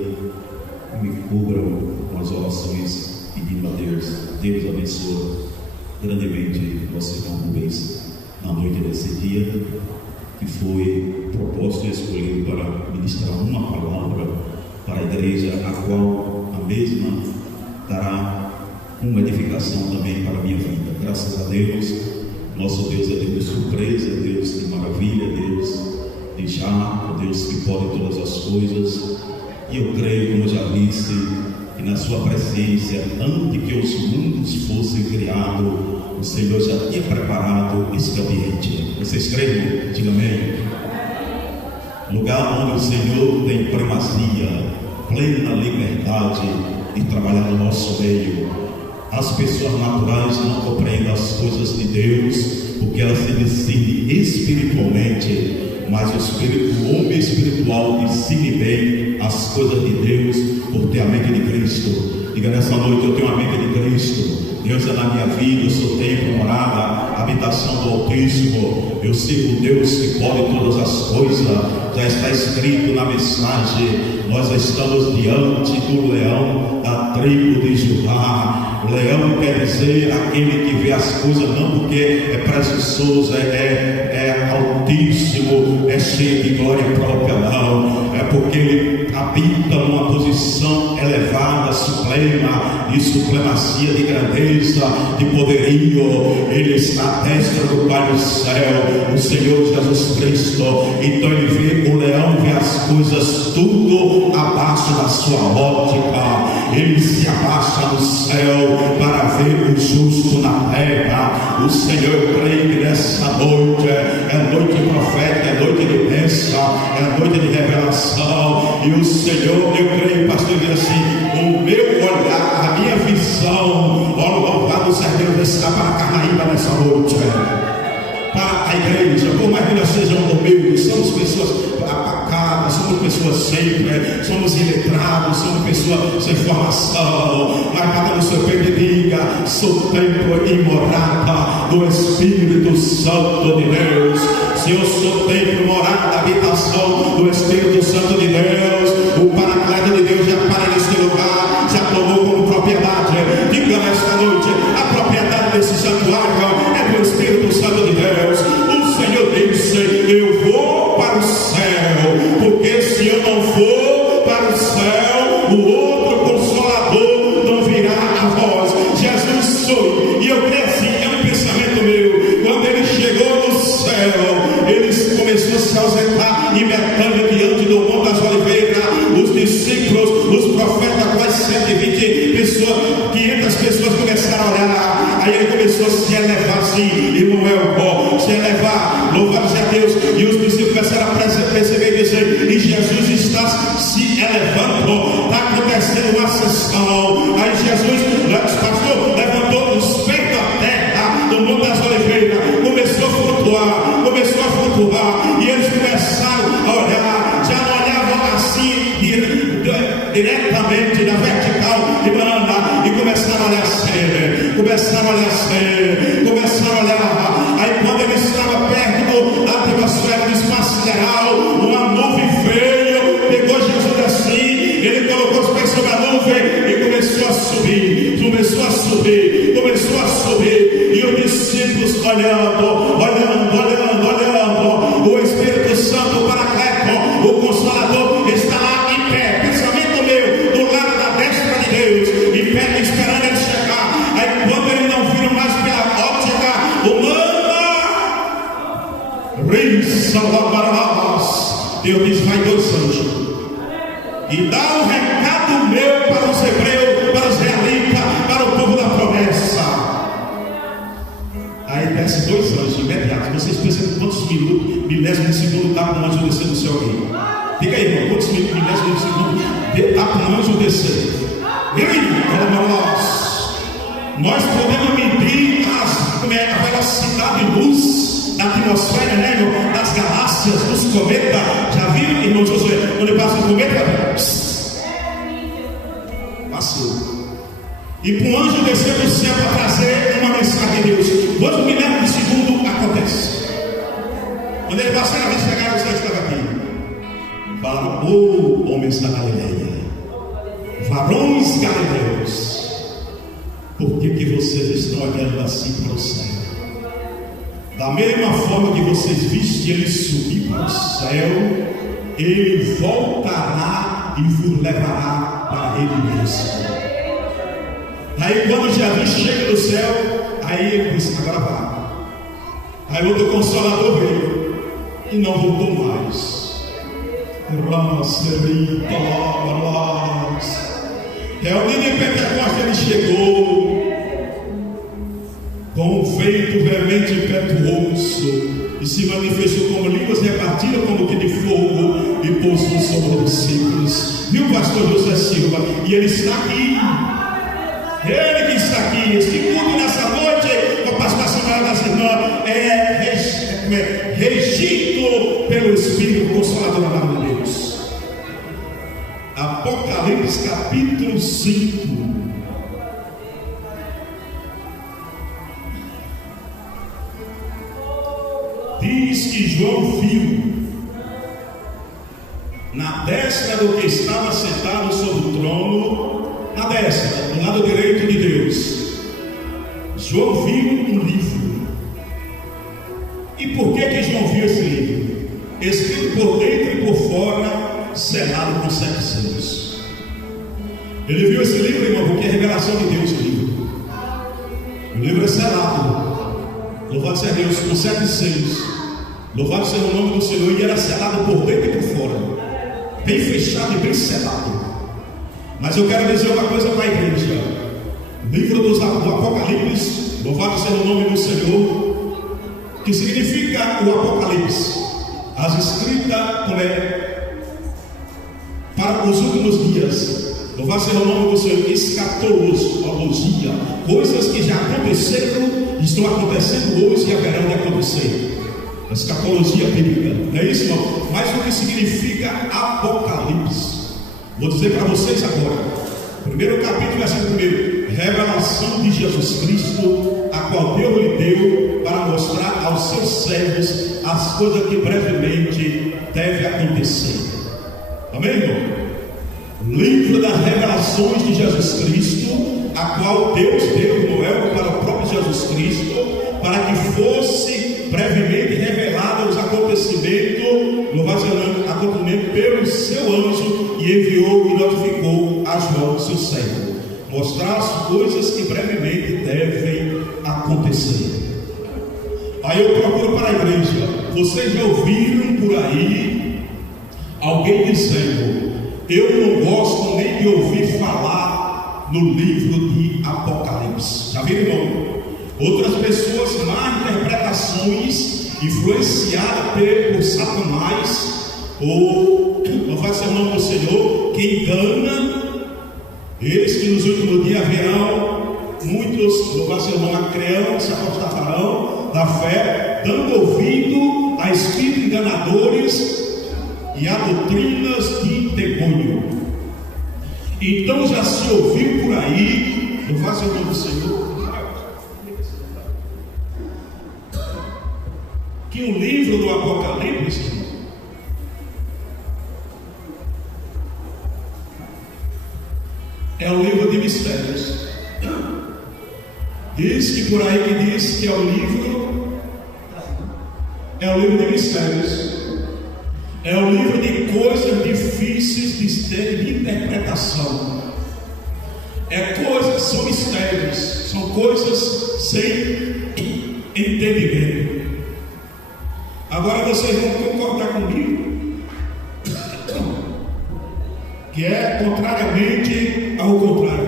e me cubram com as orações pedindo a Deus. Deus abençoe grandemente nosso irmão Rubens na noite desse dia, que foi proposto e escolhido para ministrar uma palavra para a igreja, a qual a mesma dará uma edificação também para a minha vida. Graças a Deus, nosso Deus é Deus de surpresa, é Deus de maravilha, é Deus de já, é Deus que pode todas as coisas. E eu creio, como já disse, que na sua presença, antes que os mundos fossem criados, o Senhor já tinha preparado esse ambiente. Vocês creem? Diga amém. Lugar onde o Senhor tem primazia, plena liberdade de trabalhar no nosso meio. As pessoas naturais não compreendem as coisas de Deus, porque elas se decidem espiritualmente, mas o homem espiritual decide bem as coisas de Deus, por ter a mente de Cristo. Diga nessa noite: eu tenho a mente de Cristo. Deus é na minha vida, eu sou templo, morada, habitação do Altíssimo. Eu sirvo Deus que pode todas as coisas. Já está escrito na mensagem: nós estamos diante do leão da tribo de Judá. O leão quer dizer aquele que vê as coisas não porque é presunçoso, é altíssimo, é cheio de glória própria, não. É porque ele habita numa posição elevada, suprema, de supremacia, de grandeza, de poderio. Ele está à destra do Pai do céu, o Senhor Jesus Cristo. Então ele vê, o leão vê as coisas tudo abaixo da sua ótica. Ele se abaixa no céu para ver o justo na terra. O Senhor, eu creio que nessa noite é noite profética, é noite de bênção, é noite de revelação. E o Senhor, eu creio, pastor, assim, o meu olhar, a minha visão, ó, louvado seja Deus, está para Carnaíba nessa noite, para a igreja. Por mais que nós sejamos humildes, somos pessoas apacadas, somos pessoas simples, somos iletrados, somos pessoas sem formação, mas cada no seu peito diga: sou templo e morada do Espírito Santo de Deus. Se eu sou templo e morada, habitação do Espírito Santo de Deus, o Paracleto de Deus já para neste lugar, já tomou como propriedade. Diga nesta noite: a propriedade desse santuário é do Espírito Santo de Deus. O Senhor disse: eu vou para o céu, porque se eu não for para o céu, o outro Consolador não virá a vós. Jesus foi, e eu creio assim, é um pensamento meu. Quando ele chegou no céu, ele começou a se ausentar em Betânia, diante do Monte das Oliveiras. Os discípulos, os profetas, quase 120 pessoas, 500 pessoas começaram a olhar. Aí ele começou a se elevar assim, irmão Elbó, se elevar, louvado seja Deus. E os discípulos começaram a perceber e dizer: e Jesus está se elevando, está acontecendo uma sessão. Aí Jesus, pastor, levantou os peitos da terra, do Monte das Oliveiras, começou a flutuar, e eles começaram a olhar, já não olhavam assim diretamente na vertical de Banana, e começaram a olhar sério, começaram a olhar. Aí quando ele estava perto da atmosfera do espaço sideral, uma eles salvar para nós. Deus diz: vai 2 anjos e dá um recado meu para os hebreus, para os israelitas, para o povo da promessa. Aí desce 2 anjos imediatos. Vocês pensam quantos minutos, milésimos de segundo dá para um anjo descer do céu aí? Diga aí, irmão, quantos milésimos de segundo dá para um anjo descer? E aí, nós podemos medir a velocidade de luz da atmosfera, né, irmão? Das galáxias, dos cometas. Já viram, irmão Josué? Quando passa o cometa, passou. E para um anjo descer do céu para trazer uma mensagem de Deus, quantos milésimos de segundo acontece? Quando ele passou na vez chegar, o céu estava aqui. Fala: ô homens da Galileia, varões galileus, por que vocês estão olhando assim para o céu? Da mesma forma que vocês viste ele subir para o céu, ele voltará e vos levará para ele mesmo. Aí quando Jesus chega no céu, aí ele disse: agora vai. Aí outro consolador veio e não voltou mais. Reunido em Pentecostes, ele chegou com um vento veemente e impetuoso e se manifestou como línguas repartidas como que de fogo e pôs-se sobre os discípulos. Viu o pastor José Silva? E ele está aqui. Ele que está aqui. Este culto nessa noite, com a participação das irmãs, é regido pelo Espírito Consolador da mão de Deus. Apocalipse capítulo 5. Diz que João viu na destra do que estava sentado sobre o trono, na destra, do lado direito de Deus, João viu um livro. E por que João viu esse livro? Escrito por dentro e por fora, selado com 7 selos. Ele viu esse livro, irmão, porque é a revelação de Deus. O livro é selado. Louvado seja Deus, com 7 selos. Louvado seja o nome do Senhor. E era selado por dentro e por fora, bem fechado e bem selado. Mas eu quero dizer uma coisa para a igreja. O livro do Apocalipse, louvado seja o nome do Senhor, que significa o Apocalipse, as escritas para os últimos dias. Louvado seja o nome do Senhor. Escatologia, coisas que já aconteceram, estão acontecendo hoje e haverão de acontecer. Escatologia bíblica, não é isso, irmão? Mas o que significa Apocalipse? Vou dizer para vocês agora. Primeiro capítulo, versículo 1. Revelação de Jesus Cristo, a qual Deus lhe deu para mostrar aos seus servos as coisas que brevemente devem acontecer. Amém, irmão? Livro das revelações de Jesus Cristo, a qual Deus deu Noel para o próprio Jesus Cristo, para que fosse brevemente revelado os acontecimentos, pelo seu anjo, e enviou e notificou a João, seu servo, mostrar as coisas que brevemente devem acontecer. Aí eu procuro para a igreja. Vocês já ouviram por aí alguém dizendo: eu não gosto nem de ouvir falar no livro de Apocalipse? Já viram, irmão? Outras pessoas, más interpretações, influenciadas por Satanás, ou não vai ser o nome do Senhor, que engana eles, que nos últimos dias haverão muitos, não vai ser o nome, creão, se apostatarão da fé, dando ouvido a espíritos enganadores e a doutrinas de demônio. Então já se ouviu por aí, não vai ser o nome do Senhor, que o livro do Apocalipse é um livro de mistérios. Diz que por aí que diz que é um livro de mistérios. É um livro de coisas difíceis de interpretação. São mistérios, são coisas sem entendimento. Agora vocês vão concordar comigo que é contrariamente ao contrário.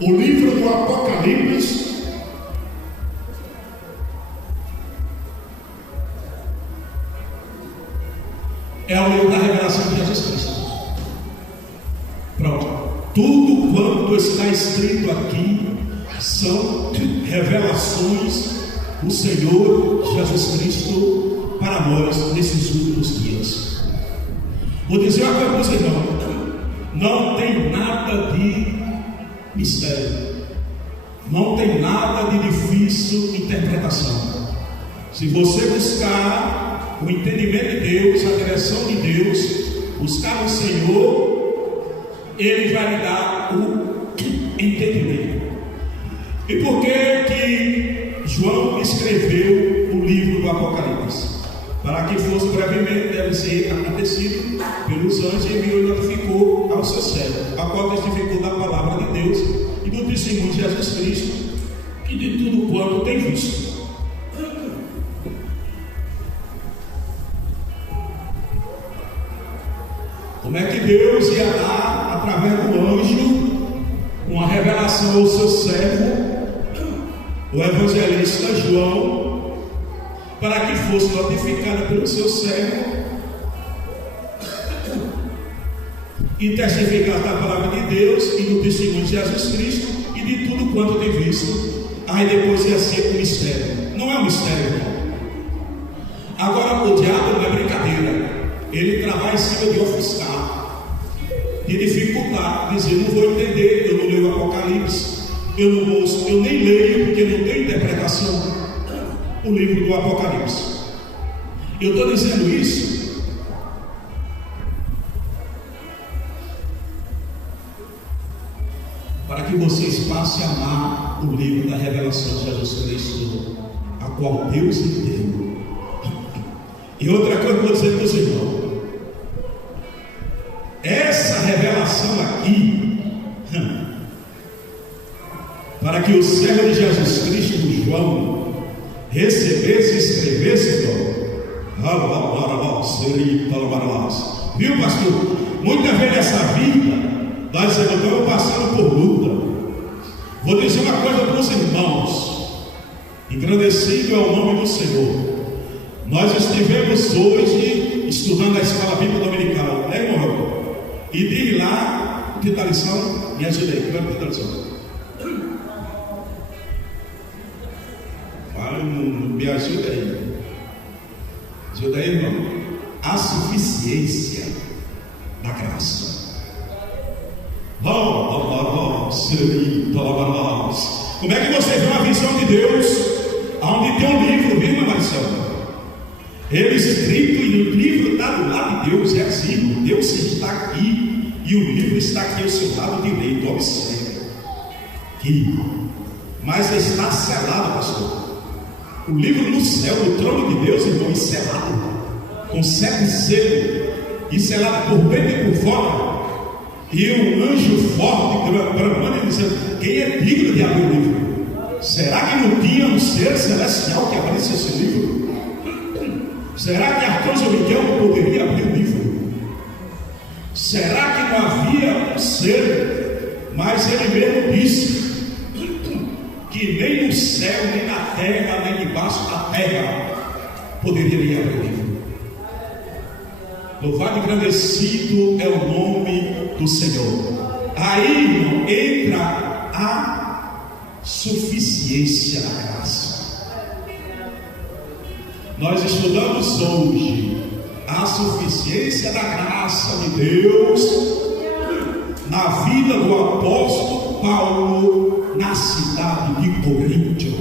O livro do Apocalipse é o livro da revelação de Jesus Cristo. Pronto. Tudo quanto está escrito aqui são revelações do Senhor Jesus Cristo para nós nesses últimos dias. Vou dizer uma coisa para vocês, não tem nada de mistério, não tem nada de difícil interpretação. Se você buscar o entendimento de Deus, a direção de Deus, buscar o Senhor, Ele vai lhe dar o entendimento. E por que João escreveu o livro do Apocalipse? Para que fosse brevemente, deve ser acontecido pelos anjos, e enviou e notificou ao seu servo, a qual testificou da palavra de Deus e do testemunho de Jesus Cristo, e de tudo quanto tem visto. Como é que Deus ia dar, através do anjo, uma revelação ao seu servo, o evangelista João, para que fosse notificada pelo seu servo e testificar da palavra de Deus e do testemunho de Jesus Cristo e de tudo quanto tem visto. Aí depois ia ser um mistério. Não é um mistério, não. Agora o diabo não é brincadeira. Ele trabalha em cima de ofuscar, de dificultar, dizer: não vou entender, eu não leio o Apocalipse, eu nem leio porque não tem interpretação. O livro do Apocalipse. Eu estou dizendo isso para que vocês passem a amar o livro da revelação de Jesus Cristo, a qual Deus lhe deu. E outra coisa que eu vou dizer para os irmãos: essa revelação aqui, para que o servo de Jesus Cristo, João, recebesse e escrevesse, viu, pastor? Muitas vezes nessa vida nós estamos passando por luta. Vou dizer uma coisa para os irmãos: engrandecido é o nome do Senhor. Nós estivemos hoje estudando a escola bíblica dominical, né, irmão? E diz lá, que da lição, me ajuda aí, que vai ter da lição. Me ajuda aí. Ajuda aí, irmão. A suficiência da graça. Como é que você vê uma visão de Deus onde tem um livro, viu, meu Marcelo? Ele escrito e o livro está do lado de Deus. É assim: Deus está aqui e o livro está aqui ao seu lado direito. Observe aqui. Mas está selado, pastor. O livro no céu, no trono de Deus, irmão, e selado com 7 selos, e selado por dentro e por fora. E um anjo forte bramando e dizendo: quem é digno de abrir o livro? Será que não tinha um ser celestial que abrisse esse livro? Será que Arcanjo Miguel não poderia abrir o livro? Será que não havia um ser? Mas ele mesmo disse que nem no céu, nem na terra, nem debaixo da terra poderia abrir o livro. Louvado e engrandecido é o nome do Senhor. Aí, irmão, entra a suficiência da graça. Nós estudamos hoje a suficiência da graça de Deus na vida do apóstolo Paulo na cidade de Corinto.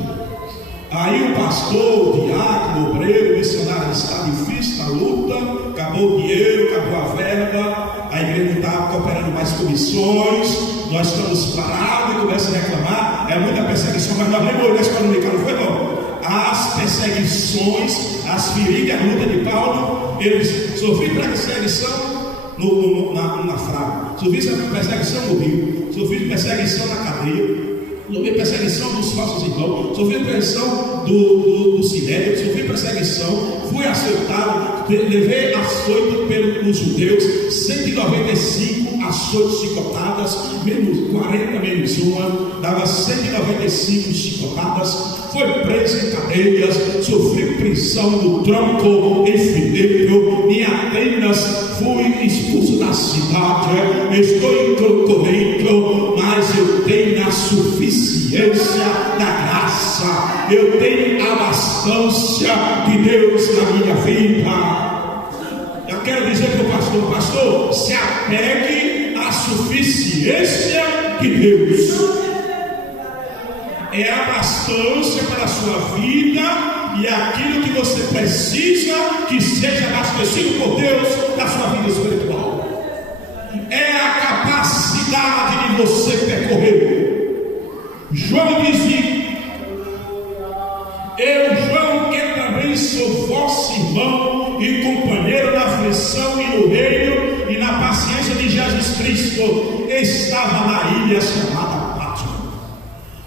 Aí o pastor, o diácono, o obreiro, o missionário está difícil na luta, acabou o dinheiro, acabou a verba, a igreja não está cooperando mais com missões, nós estamos parados e começa a reclamar, é muita perseguição, mas nós lembramos da escola dominical, não foi não? As perseguições, as feridas, a luta de Paulo, eles sofreram perseguição na fragua, sofreram perseguição no rio, sofreram perseguição na cadeia. Sofri perseguição dos falsos irmãos, sofri perseguição do Sinédrio, sofri perseguição, fui açoitado, levei açoito pelos judeus, 195 açoites chicotadas, menos 40 menos uma, dava 195 chicotadas, foi preso em cadeias, sofri prisão no tronco em Filipe, em Atenas, fui expulso da cidade, estou em Corinto, mas eu tenho a suficiência da graça, eu tenho a bastância de Deus na minha vida. Eu quero dizer para o pastor, se apegue à suficiência de Deus. É a bastância para a sua vida e aquilo que você precisa que seja abastecido por Deus na sua vida espiritual. É a capacidade de você percorrer. João dizia: eu, João, que também sou vosso irmão e companheiro na aflição e no reino e na paciência de Jesus Cristo, estava na ilha chamada Pátmos.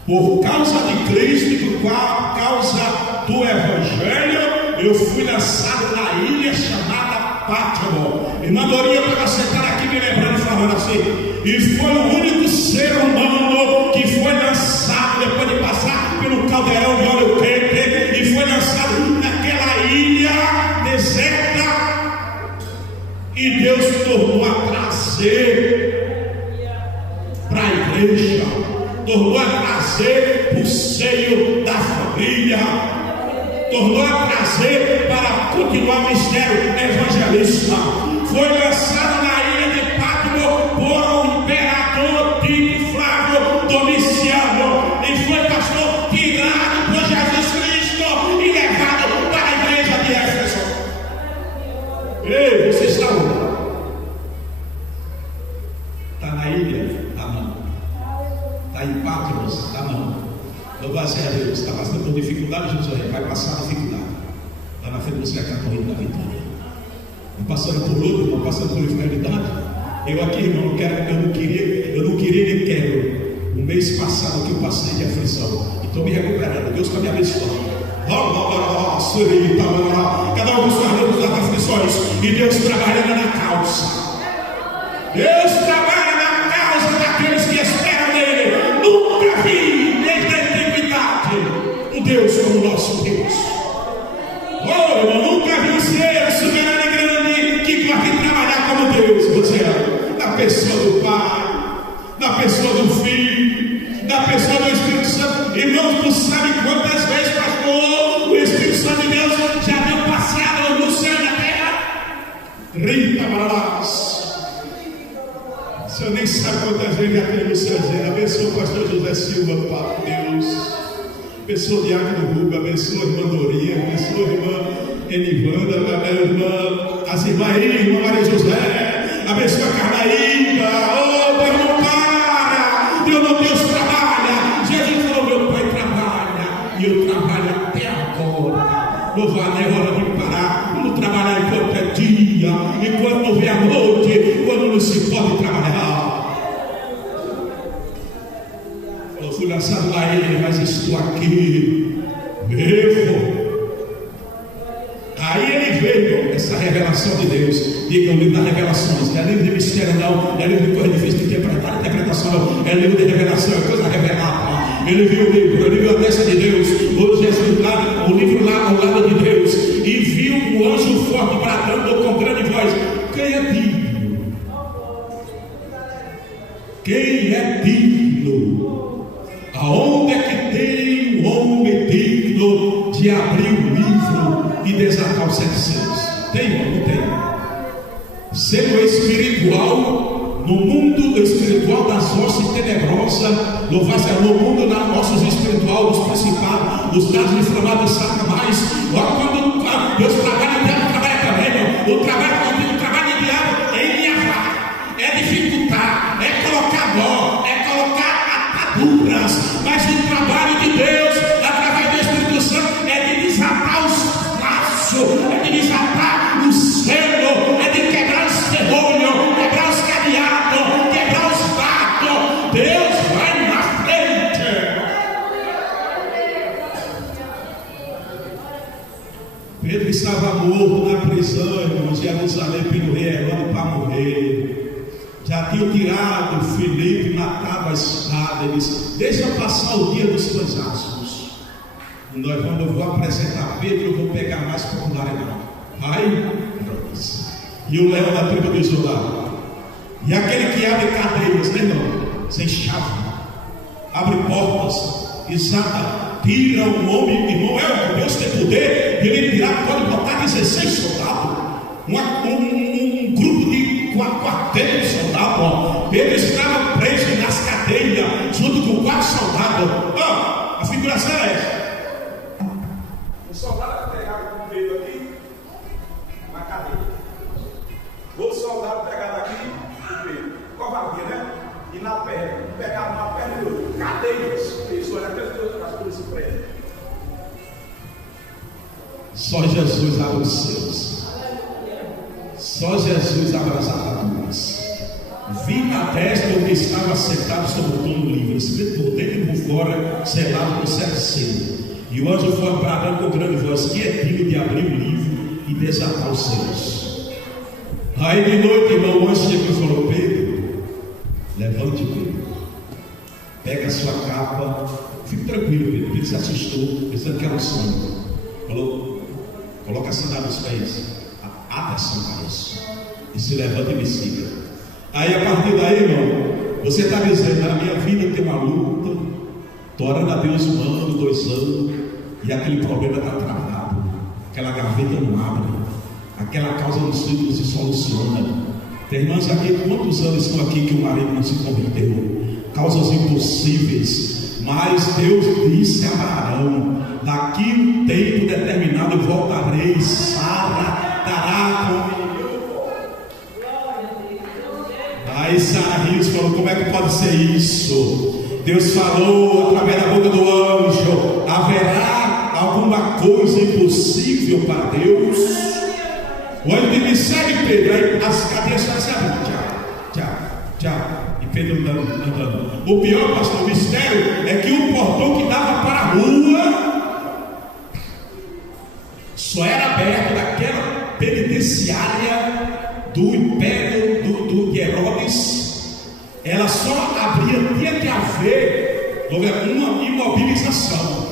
Por causa de Cristo e por causa do Evangelho, eu fui lançado na ilha chamada Pátmos. E Mandorinha estava sentada aqui me lembrando, falando assim: e foi o único ser humano que foi lançado depois de passar pelo caldeirão de óleo quente, e foi lançado naquela ilha deserta, e Deus tornou a trazer para a igreja, tornou a trazer para o seio da família, tornou a trazer para continuar o ministério evangelista. Foi lançado na ilha de Pátmos por o imperador Tito Flávio Domiciano, e foi, pastor, tirado por Jesus Cristo e levado para a igreja de Éfeso. Ei, você está onde? Está na ilha? Está não. Está em Pátmos? Está não. Louvado seja Deus. Está passando por dificuldade, Jesus vai passar a dificuldade. Lá na frente você acaba correndo da vitória. Passando por luta, não passando por enfermidade. Eu aqui, irmão, eu não queria nem quero. O mês passado que eu passei de aflição, e estou me recuperando. Deus está me abençoando. Cada um dos guardamos das aflições, e Deus trabalhando na causa. Deus trabalha na causa daqueles que esperam nele. Nunca vi desde a antiguidade um Deus como o nosso Deus. Oh, eu nunca vi um ser soberano e grande que gosta de trabalhar como Deus. Você é na pessoa do Pai, na pessoa do Filho, na pessoa do Espírito Santo. Irmãos, tu sabe quantas vezes, pastor, o Espírito Santo de Deus já deu passeado no céu e na terra? 30 baralhas. O senhor nem sabe quantas vezes já tem no céu. Abençoa o pastor José Silva, Pai Deus. Abençoa o Diácono Ruba, abençoa a irmã Dorinha, abençoa a irmã Enivanda, a irmã, as irmãs aí, irmã Maria José, abençoa a Carnaíba. Oh, Deus não para, Deus trabalha. Jesus falou: meu Pai trabalha, e eu trabalho até agora. Não vai é hora de parar. Vamos trabalhar enquanto é dia, enquanto não vem a noite, quando não se pode trabalhar. Eu fui lançado na ilha, mas estou aqui vivo. Aí ele veio, essa revelação de Deus. Diga o livro das revelações. Não é livro de mistério, não. Não é livro de coisa difícil de interpretação, não. É livro de revelação, é coisa revelada. Ele viu o livro, ele viu a testa de Deus. Hoje Jesus lá, o livro lá ao lado de Deus. E viu o anjo forte bradando com grande voz: quem é digno? Quem é digno? Aonde é que tem um homem digno de abrir o livro e desatar os 700? Tem ou não tem? Sendo espiritual, no mundo espiritual das hostes tenebrosas, no mundo da hostes espiritual, dos principados, dos casos inflamados, Satanás. Olha quando Deus trabalha, o diabo trabalha também. O trabalho do diabo é enliavar, é dificultar, é colocar dó, é colocar ataduras. Mas o trabalho de Deus, através do Espírito Santo, é de desatar os laços, é de desatar o selo, é de quebrar os ferrolhos, quebrar os cadeados, quebrar os fatos. Deus vai na frente. morto na prisão, irmãos, Jerusalém, pelo rei Herodes para morrer. Já tinham tirado Filipe, matado a espada. Ele disse: deixa passar o dia dos teus asmos. E nós vamos, eu vou apresentar Pedro, eu vou pegar mais popularidade. Vai, Herodes. E o leão da tribo de Judá. E aquele que abre cadeias, né, irmão? Sem chave, abre portas, desata, tira um homem, irmão, Deus tem poder, ele tirar, pode botar 16 soldados, um grupo de quartel de soldados. Pedro estava preso nas cadeias, junto com 4 soldados. A figuração é essa: o soldado pegava com o dedo aqui, uma cadeia, outro soldado pegava aqui, o dedo, covardia, né? E na perna, pegava uma perna e outra, cadeias, isso era aquelas coisas se prendem. Só Jesus abre os céus, só Jesus abre as ataduras. Vi na destra onde estava sentado sobre o trono livre, escrito por dentro e por fora, selado por 7 selos. E o anjo foi bradando com grande voz: que é digno de abrir o livro e desatar os selos. Aí de noite, irmão, o anjo chegou e falou: Pedro, levante o Pedro, pega a sua capa, fique tranquilo, Pedro. Ele se assustou, pensando que era um sonho. Falou: coloca a sandália nos pés, ata as sandálias e se levanta e me siga. Aí a partir daí, irmão, você está dizendo: na minha vida tem uma luta, estou orando a Deus 1 ano, 2 anos, e aquele problema está travado, aquela gaveta não abre, aquela causa não se soluciona. Tem irmãs aqui, quantos anos estão aqui que o marido não se converteu? Causas impossíveis. Mas Deus disse a Abraão: daqui um tempo determinado eu voltarei, Sara dará com ele. Aí Sara riu e falou: como é que pode ser isso? Deus falou através da boca do anjo: haverá alguma coisa impossível para Deus? O anjo me segue, Pedro. Aí as cadeias se abriram. Tchau. E Pedro andando. O pior, pastor, o mistério é que o portão que dava para a rua só era aberto daquela penitenciária do império de Herodes. Ela só abria, tinha que haver uma imobilização,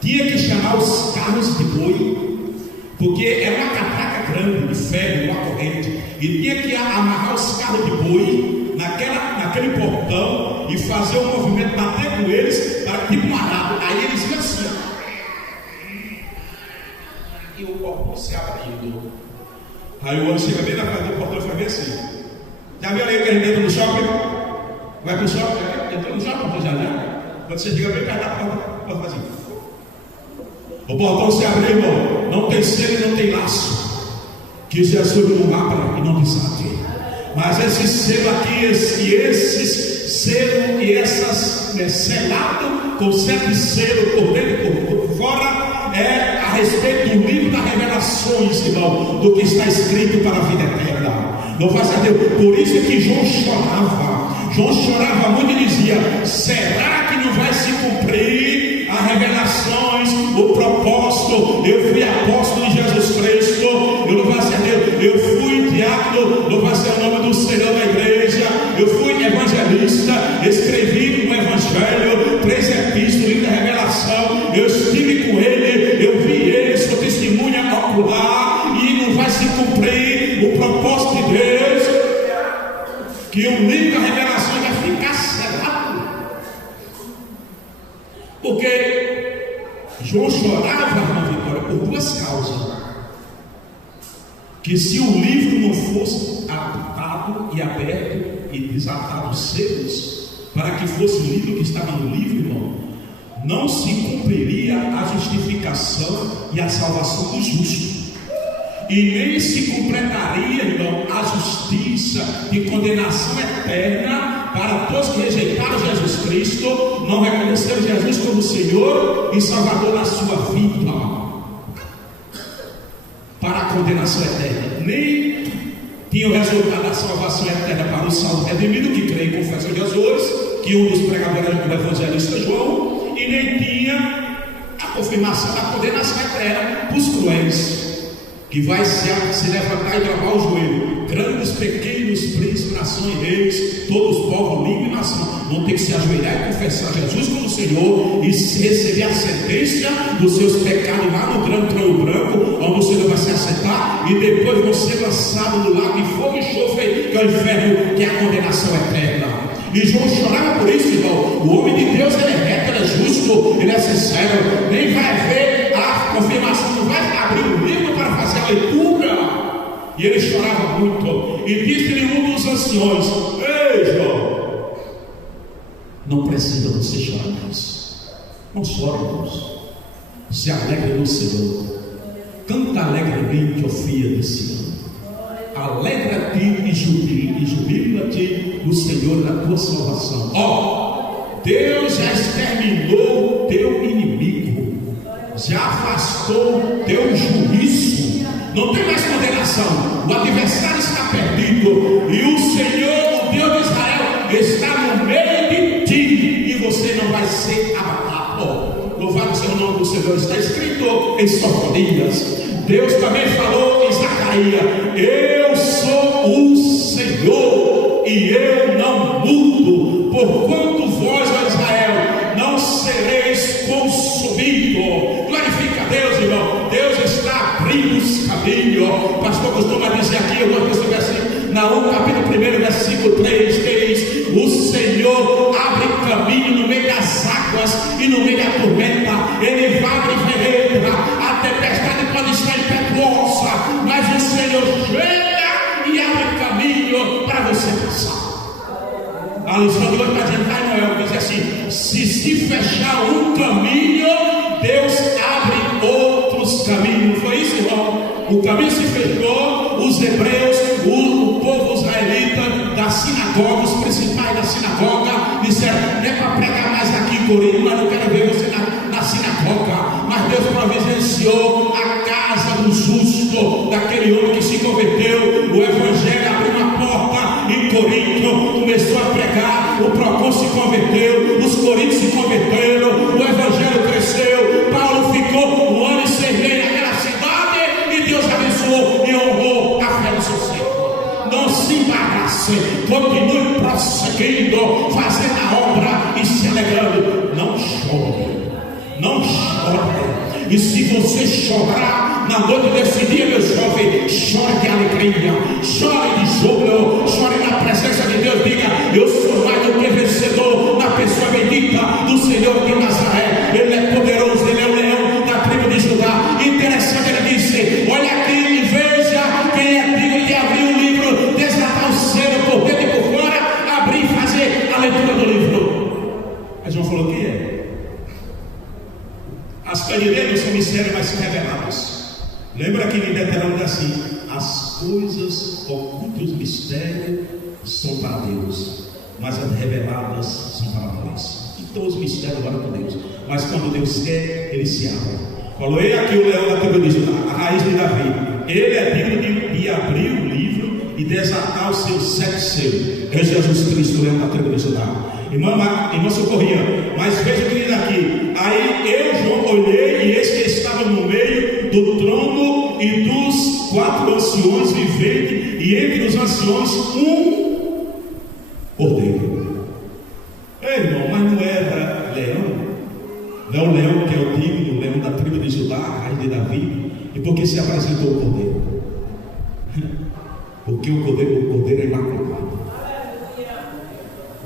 tinha que chamar os carros de boi, porque era uma catraca grande de ferro, uma corrente, e tinha que amarrar os carros de boi naquele portão e fazer um movimento, bater com eles, para tipo um arado. Aí eles iam assim, e o portão se abrindo. Aí o anjo chega bem na frente do portão e faz bem assim. Já viu ali que a gente entra no shopping? Vai pro shopping? Entrou no shopping já. Quando você chega bem perto da porta, faz assim. O portão se abriu, irmão. Não tem selo e não tem laço. Que Jesus não abra e não desate. Mas esse selo aqui, esses selo e essas selado com 7 selos por dentro e por fora, é a respeito do livro das revelações, irmão, do que está escrito para a vida eterna. Louvado a Deus. Por isso é que João chorava muito e dizia: será que não vai se cumprir as revelações, o propósito? Eu fui apóstolo de Jesus Cristo, eu louvado a Deus, eu fui diácono, louvado seja o nome do Senhor da igreja, eu fui evangelista, escrevi um evangelho, 3 epístolas, livro da revelação, eu estive com ele, eu vi ele, sou testemunha ocular, e não vai se cumprir o propósito de Deus, que o livro da revelação vai ficar selado. Porque João chorava, irmã Vitória, por 2 causas: que se o livro não fosse atado e aberto e desatado os selos, para que fosse o livro que estava no livro, irmão, não se cumpriria a justificação e a salvação do justo, e nem se completaria, irmão, a justiça de condenação eterna para todos que rejeitaram Jesus Cristo, não reconheceram Jesus como Senhor e Salvador da sua vida, para a condenação eterna. Nem tinha o resultado da salvação eterna para o salvo redimido que crê e confessa Jesus, que um dos pregadores do evangelista João, e nem tinha a confirmação da condenação eterna para os cruéis, que vai se levantar e gravar o joelho. Grandes, pequenos, príncipes, nações e reis, todos os povos, língua e nação, vão ter que se ajoelhar e confessar Jesus como Senhor e receber a sentença dos seus pecados lá no grande trono branco, onde o Senhor vai se assentar, e depois vão ser lançados no lago de fogo e enxofre, que é o inferno, que é a condenação eterna. E João chorava por isso, irmão. O homem de Deus, ele é reto, ele é justo, ele é sincero, nem vai haver a confirmação, não vai abrir o livro para fazer a leitura. E ele chorava muito. E disse-lhe um dos anciões: ei, João, não precisa você chorar mais. Não chore, irmãos. Se alegre no Senhor. Canta alegremente, ó filha de Sião. Alegra-te e jubila-te no Senhor da tua salvação. Ó, Deus já exterminou teu inimigo, já afastou teu juízo, não tem mais condenação, o adversário está perdido, e o Senhor, o Deus de Israel, está no meio de ti, e você não vai ser abalado. Louvado seja o nome do Senhor. Está escrito em Sofonias. Deus também falou em Zacarias: eu sou o Senhor e eu não mudo, porquanto vós, ó Israel, não sereis consumidos. Glorifica a Deus, irmão. Deus está abrindo os caminhos. O pastor costuma dizer aqui, eu gosto desse versículo, Naum capítulo 1, versículo 3, diz: o Senhor abre caminho no meio das águas e no meio da tormenta, ele vai e penetra, a tempestade pode estar impetuosa, mas o Senhor chega e abre caminho para você passar. A lição de hoje está dizendo, Pai Noel, diz assim: se fechar um caminho, Deus abre outros caminhos. Foi isso, irmão? O caminho se fechou, os hebreus, o povo israelita das sinagogas, os principais da sinagoga, disseram: não é para pregar mais aqui em Corinto, mas não quero ver você na sinagoga. Mas Deus providenciou a casa do justo, daquele homem que se converteu. O evangelho abriu uma porta em Corinto, começou a pregar, o Procon se converteu, os coríntios se converteram, o evangelho cresceu. Paulo ficou 1 ano e 6 meses naquela cidade, e Deus abençoou e honrou a fé do seu servo. Não se embarace, continue prosseguindo, fazendo a obra e se alegrando. Não chore, não chore. E se você chorar na noite desse dia, meu jovem, chore de alegria, chore de júbilo, chore na presença de Deus. Diga: eu sou mais do que vencedor na pessoa bendita do Senhor de Nazaré. Ele é poderoso, ele é o leão da tribo de Judá. Interessante, ele disse: olha aqui e veja quem é digno de abrir o livro, desatar o selo por dentro e por fora, abrir e fazer a leitura do livro. Aí João falou: quem é? As candidatas são mistérios, mas são revelados. Lembra que em Deuteronômio assim: as coisas ocultas do mistério são para Deus, mas as reveladas são para nós. Então os mistérios agora com Deus, mas quando Deus quer, ele se abre. Falou: ei aqui o leão da tribo de Judá, a raiz de Davi. Ele é digno de abrir o livro e desatar os seus 7 selos. É Jesus Cristo, o leão da tribo de Judá. Irmã Socorrinha, mas veja o que diz aqui. Aí eu, João, olhei, e eis que estava no meio do trono e dos 4 anciões viventes, e entre os anciões um cordeiro. Ei, irmão, mas não era leão? Não é o leão que é o digno, o leão da tribo de Judá, a raiz de Davi. E por que se apresentou o cordeiro? Porque o cordeiro é imaculado.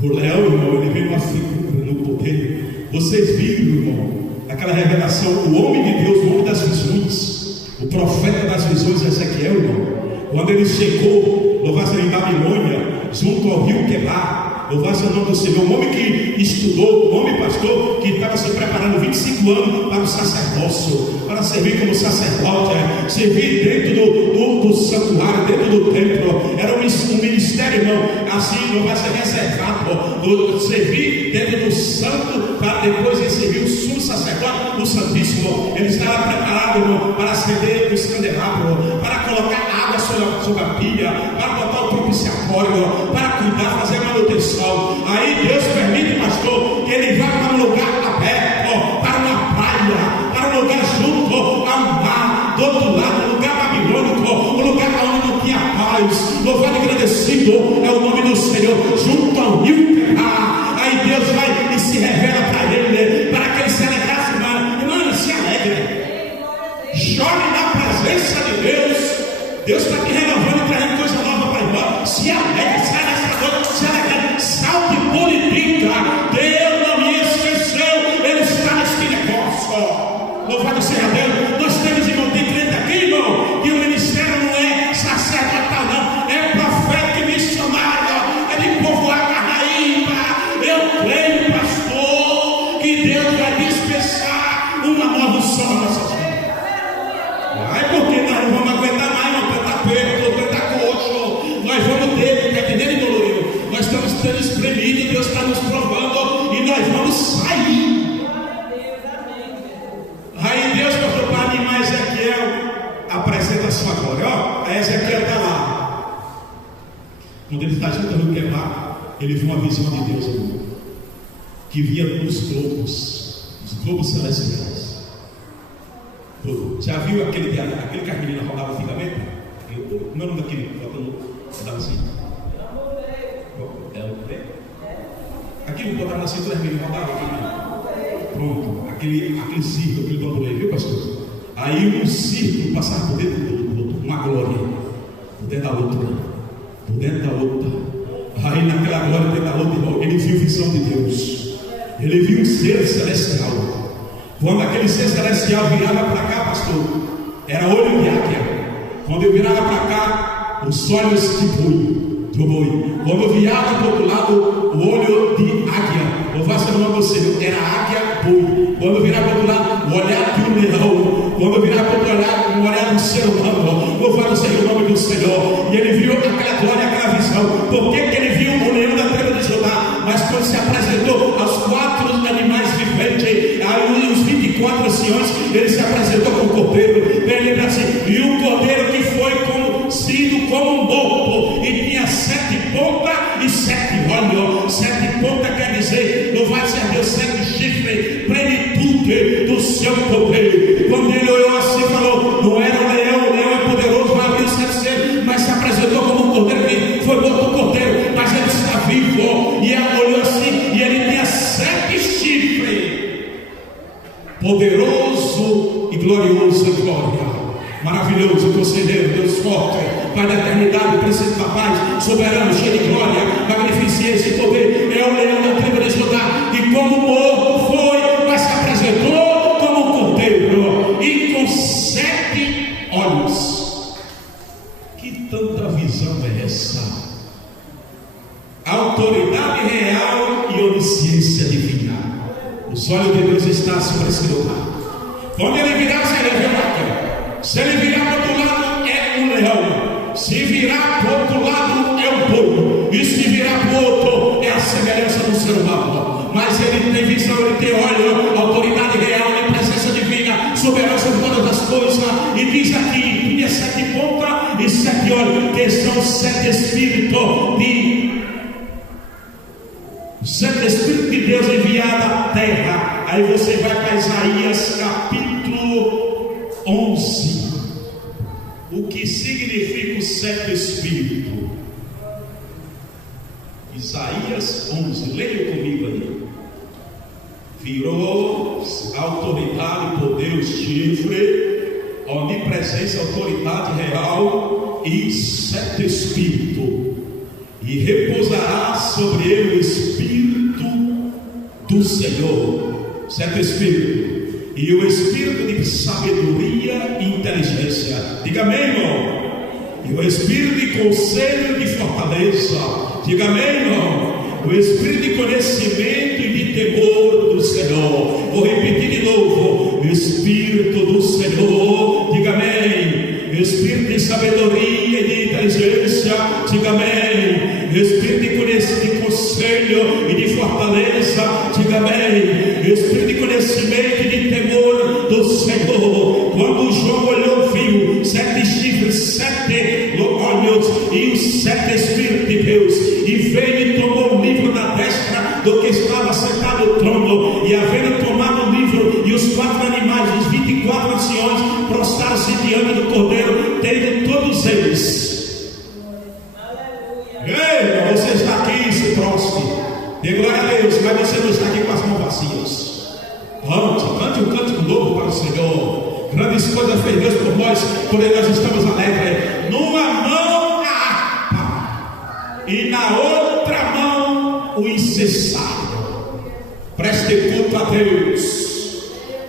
O leão, irmão, ele veio uma figura no poder. Vocês viram, irmão, aquela revelação, o homem de Deus, o homem das visões, o profeta das visões, Ezequiel, irmão, quando ele chegou, louvado em Babilônia, junto ao rio Quebar, louvado o nome do Senhor, um homem que estudou, um homem pastor, que estava se preparando 25 anos para o sacerdócio, para servir como sacerdote, servir dentro do santuário, dentro do templo. Era um ministério, irmão, assim, não vai ser reservado, servir dentro do santo, para depois receber o sumo sacerdote, o Santíssimo. Ele estava preparado, irmão, para acender os candelabros, para colocar água sobre a pilha, para botar o propiciatório, para cuidar, fazer manutenção. Aí Deus permite, pastor, que ele vá para um lugar aberto, para uma praia, para um lugar junto ao mar, do outro lado, um lugar Babilônia, o lugar onde não tinha paz. Louvado e agradecido é o nome do Senhor, junto ao rio Quebar. Aí Deus vai e se revela para ele, para que ele se alegrasse. Irmão, se alegre, chore na presença de Deus. Deus está te renovando e trazendo coisa nova para irmão. Se alegre, sai nessa noite, se alegre, salte por e diga: Deus não me esqueceu, Ele está neste negócio. Louvado seja Deus. Nós temos, irmão, tem crente aqui, irmão, que o ministério não é sacerdotal, não, é profeta e missionário, é de povoar Carnaíba. Eu creio, pastor, que Deus vai dispensar uma nova unção na nossa vida. Porque nós não vamos aguentar mais, não aguentar perto, aguentar coxo. Nós vamos ter, está entendendo, Dolorido? Nós estamos sendo espremidos, Deus está nos provando e nós vamos sair. Aí Deus falou para animar Ezequiel, apresenta a sua glória. Ó, a Ezequiel está lá. Quando ele está junto ao rio Quebar, ele viu uma visão de Deus, irmão, que via nos globos, os globos celestiais. Já viu aquele que a menina rodava antigamente? Como é o nome daquele que rodava assim? Aquele que botava na cintura, a menina rodava aquele. Pronto, aquele círculo, aquele bambolê, viu, pastor? Aí um círculo passava por dentro do outro, uma glória, por dentro da outra, por dentro da outra. Aí naquela glória, por dentro da outra, irmão, ele viu visão de Deus, ele viu um ser celestial. Quando aquele ser celestial virava para cá, pastor, era olho de águia. Quando ele virava para cá, os olhos de boi, do boi. Quando virava para o outro lado, o olho de águia. Louvado seja o nome do Senhor, era águia, boi. Quando virava para o outro lado, o olhar de um leão. Quando virava para o outro lado, o olhar do ser humano. Louvado seja o nome do Senhor. E ele viu aquela glória, aquela visão. Por que ele viu o leão da tribo de Judá? Mas quando se apresentou aos 4 animais viventes, aí os 24 anciões, ele se apresentou com o cordeiro. Ele lembra assim: e o cordeiro que foi sido como um boto, e tinha 7 pontas e 7 olhos. 7 pontas quer dizer, louvado seja Deus, 7 chifres, plenitude do seu poder. Quando ele olhou assim, falou: não era o leão é poderoso, vai abrir os 7 selos, mas se apresentou como um cordeiro, que foi morto o cordeiro, mas ele está vivo. E ela olhou assim, e ele tinha 7 chifres. Poderoso e glorioso em glória, maravilhoso, conselheiro, Deus forte, Pai da eternidade, príncipe da paz, soberano, cheio de glória, magnificência e poder. É o leão da tribo de Judá, e como morto foi, mas se apresentou como um cordeiro, e com 7 olhos. Que tanta visão é essa? Autoridade real e onisciência divina. Os olhos de Deus estão sobre esse lugar. Quando ele virar, será águia. Se ele virar para o outro lado, é um leão. Se virar para o outro lado, é um boi. E se virar para o outro, é a semelhança do ser humano. Mas ele tem visão, ele tem olho, autoridade real e presença divina, soberana sobre todas as coisas. E diz aqui: tinha 7 pontas e 7 olhos, que são 7 espíritos de. O Santo Espírito de Deus enviado à terra. Aí você vai para Isaías capítulo 11. O que significa o Santo Espírito? Isaías 11, leia comigo aí. Virou autoridade, poder, chifre, onipresença, autoridade real e 7 espíritos. E repousará sobre ele o Espírito do Senhor, 7 Espírito, e o Espírito de sabedoria e inteligência. Diga amém, irmão. E o Espírito de conselho e de fortaleza. Diga amém, irmão. O Espírito de conhecimento e de temor do Senhor. Vou repetir de novo: o Espírito do Senhor. Diga amém. O Espírito de sabedoria e de inteligência. Diga amém. Espírito de conselho e de fortaleza, diga amém. Espírito de conhecimento e de temor do Senhor. Quando João olhou, viu 7 chifres, 7 olhos e os 7 Espíritos de Deus, e veio e tomou o livro da destra do que estava sentado no trono, e havendo tomado o livro, e os 4 animais, os 24 anciões, prostraram-se diante do cordeiro, tendo todos todos eles. Ei, você está aqui, se prostre, dê glória a Deus, mas você não está aqui com as mãos vazias. Cante um cântico novo para o Senhor. Grandes coisas fez Deus por nós, porém nós estamos alegres. Numa mão a harpa e na outra mão o incensário. Preste culto a Deus.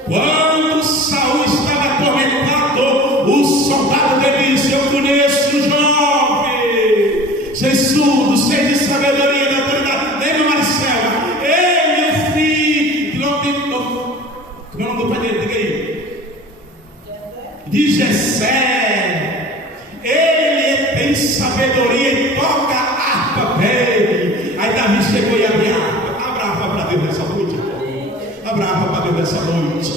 Quando Saul estava atormentado, o soldado dele disse: eu conheço o jovem, sem surdo, sem de sabedoria, de autoridade, nem no Marcela. Ele é filho, como é o nome do pai dele? Diga aí. De Jessé. Ele tem sabedoria e toca a harpa bem. Aí Davi chegou e abriu a harpa. Abra a harpa para Deus nessa noite. Abra a harpa para Deus nessa noite.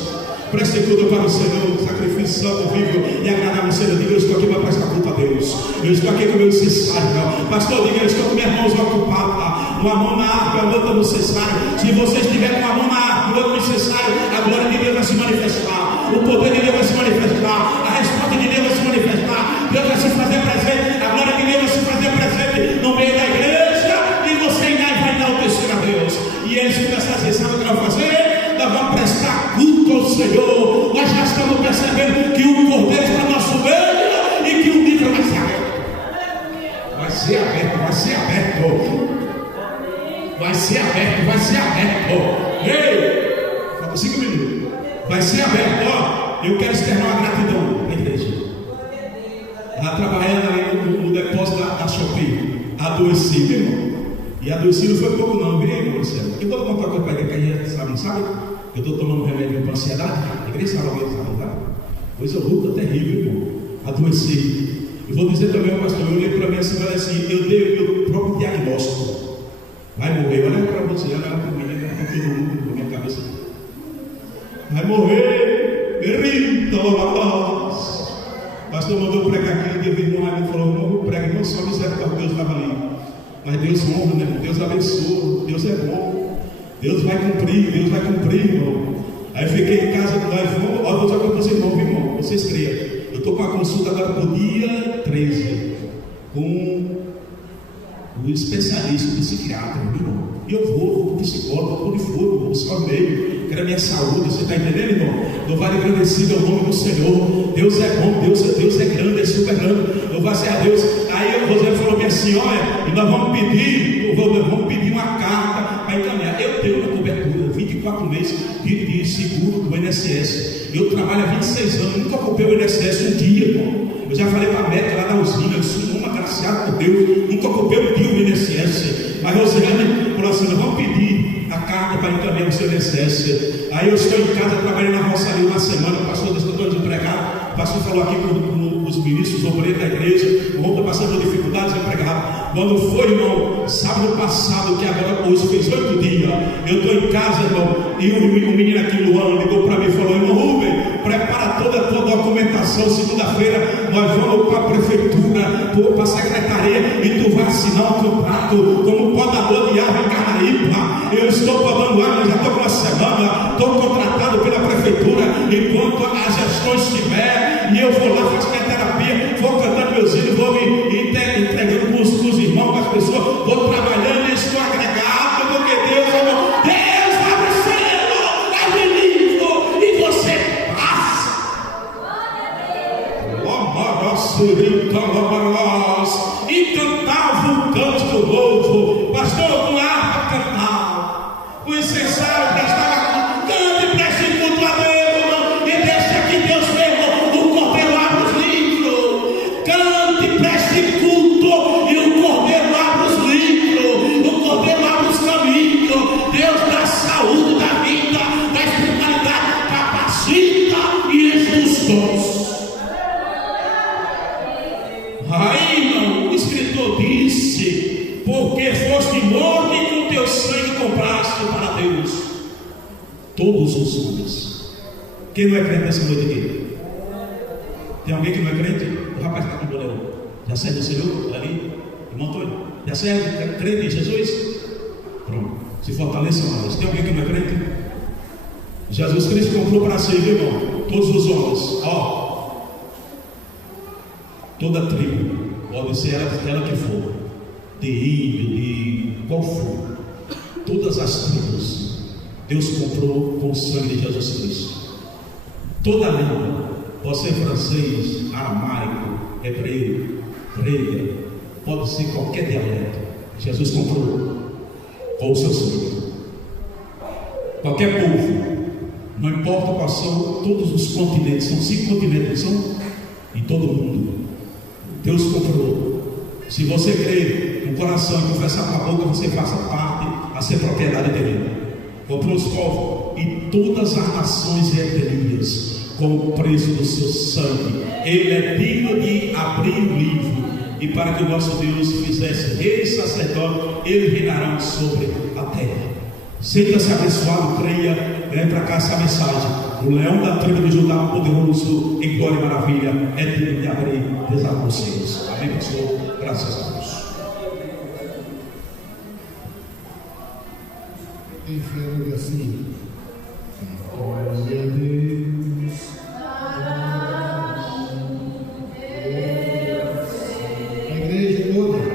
Preste culto para o Senhor, sacrifício santo, vivo e agradável ao Senhor. Diga: eu estou aqui para prestar culto a Deus. Eu estou aqui com o meu necessário. Pastor, diga: eu estou com minhas mãos ocupadas. Uma mão na harpa, a outra no cessário. Se você estiver com a mão na harpa, a outra no cessário, a glória de Deus vai se manifestar. O poder de Deus vai se manifestar. A resposta de Deus vai se manifestar. Deus vai se fazer presente. A glória de Deus vai se fazer presente no meio da igreja. E você ainda vai dar o terceiro a Deus. E eles começam a dizer: sabe o que nós vamos fazer? Nós vamos prestar culto ao Senhor. Nós já estamos percebendo que o cordeiro está no nosso meio e que o livro vai ser aberto. Vai ser aberto, vai ser aberto. Vai ser aberto, vai ser aberto. Ei, falta 5 minutos. Vai ser aberto. Ó, eu quero externar uma gratidão na igreja. Ela trabalhando ali no depósito da Shopee. Adoeci, meu irmão. E adoeci não foi pouco não, viu, irmão Marcelo? Eu vou comprar coisa para ele que aí, sabe, não sabe? Eu estou tomando um remédio para ansiedade. A igreja sabe alguém, sabe, tá? Coisa luta terrível, irmão. Adoeci. Eu vou dizer também, pastor, eu olhei para mim assim, falei assim, eu dei o meu próprio diagnóstico. Vai morrer, olha para você, olha para mim, olha para todo mundo na minha cabeça. Vai morrer, pastor mandou pregar aqui, e o irmão aí falou: não prega, não só misericórdia, Deus estava ali. Mas Deus honra, né? Deus abençoa, Deus é bom, Deus vai cumprir, irmão. Aí eu fiquei em casa, nós vamos, ó, vou dizer para vocês, irmão, vocês creiam. Eu estou com a consulta agora para o dia 13, com o especialista, o psiquiatra, meu irmão. E eu vou para o psicólogo, onde for, vou buscar o meio, quero a minha saúde, você está entendendo, irmão? Louvado e agradecido ao nome do Senhor. Deus é bom, Deus é grande, é super grande. Louvado a Deus. Aí o José falou bem assim: olha, e nós vamos pedir uma carta para encaminhar. Eu tenho uma cobertura, 24 meses de seguro do INSS. Eu trabalho há 26 anos, nunca ocupei o INSS um dia, irmão. Eu já falei para a médica lá da usina, eu sou uma agraciada por Deus, nunca ocupei um dia o INSS. Mas Rosiane falou assim: nós vamos pedir a carta para encaminhar o seu INSS. Aí eu estou em casa, trabalhei na roça ali uma semana, o pastor disse que eu estou desempregado. O pastor falou aqui com os ministros, os obreiros da igreja: o irmão está passando por dificuldades, desempregado. Quando foi, irmão, sábado passado, que agora hoje fez 8 dias, eu estou em casa, irmão, e o menino aqui, Luan, ligou para mim e falou: irmão Rubem, prepara toda a tua documentação. Segunda-feira nós vamos para a prefeitura, para a secretaria, e tu vai assinar um contrato como podador de árvore em Carnaíba. Eu estou podando árvore, já estou com uma semana, estou contratado pela prefeitura, enquanto a gestão estiver, e eu vou lá, faço minha terapia, vou cantando meus hinos, vou me entregando com os irmãos, com as pessoas, vou trabalhando e estou agregado, porque Deus é bom. Deus abre o céu, abre o livro, e você passa. E cantava um cântico novo, pastor, com harpa cantava, o incensário prestava, cante e preste culto a Deus, irmão, e deixa que Deus mesmo, o cordeiro abre os livros, cante e preste culto, e o cordeiro abre os livros, o cordeiro abre os caminhos. Deus dá saúde, da vida, da espiritualidade, capacita e enche os dons. Aí, irmão, o escritor disse: porque foste morto e com teu sangue compraste para Deus todos os homens. Quem não é crente nessa noite aqui? Tem alguém que não é crente? O rapaz está com o boleiro. Já serve o Senhor? Ali? Irmão Antônio? Já serve? Crente em Jesus? Pronto. Se fortaleça mais. Tem alguém que não é crente? Jesus Cristo comprou para si, irmão, todos os homens. Ó. toda tribo, pode ser ela que for, de índio, de qual for, todas as tribos, Deus comprou com o sangue de Jesus Cristo. Toda língua, pode ser francês, aramaico, hebreu, grega, pode ser qualquer dialeto, Jesus comprou com o seu sangue. Qualquer povo, não importa quais são todos os continentes, são 5 continentes, são em todo o mundo, Deus comprou. Se você crer no coração e confessar com a boca, você faça parte a ser propriedade dele. Comprou os povos e todas as nações e etnias com o preço do seu sangue. Ele é digno de abrir o livro, e para que o nosso Deus fizesse rei e sacerdote, eles reinarão sobre a terra. Sinta-se abençoado, creia, vem para cá essa mensagem. O leão da tribo de Judá, poderoso em glória e maravilha, é digno de abrir, desatar os céus. Amém, pessoal? Graças a Deus. Enfermo assim, glória a Deus, a igreja toda.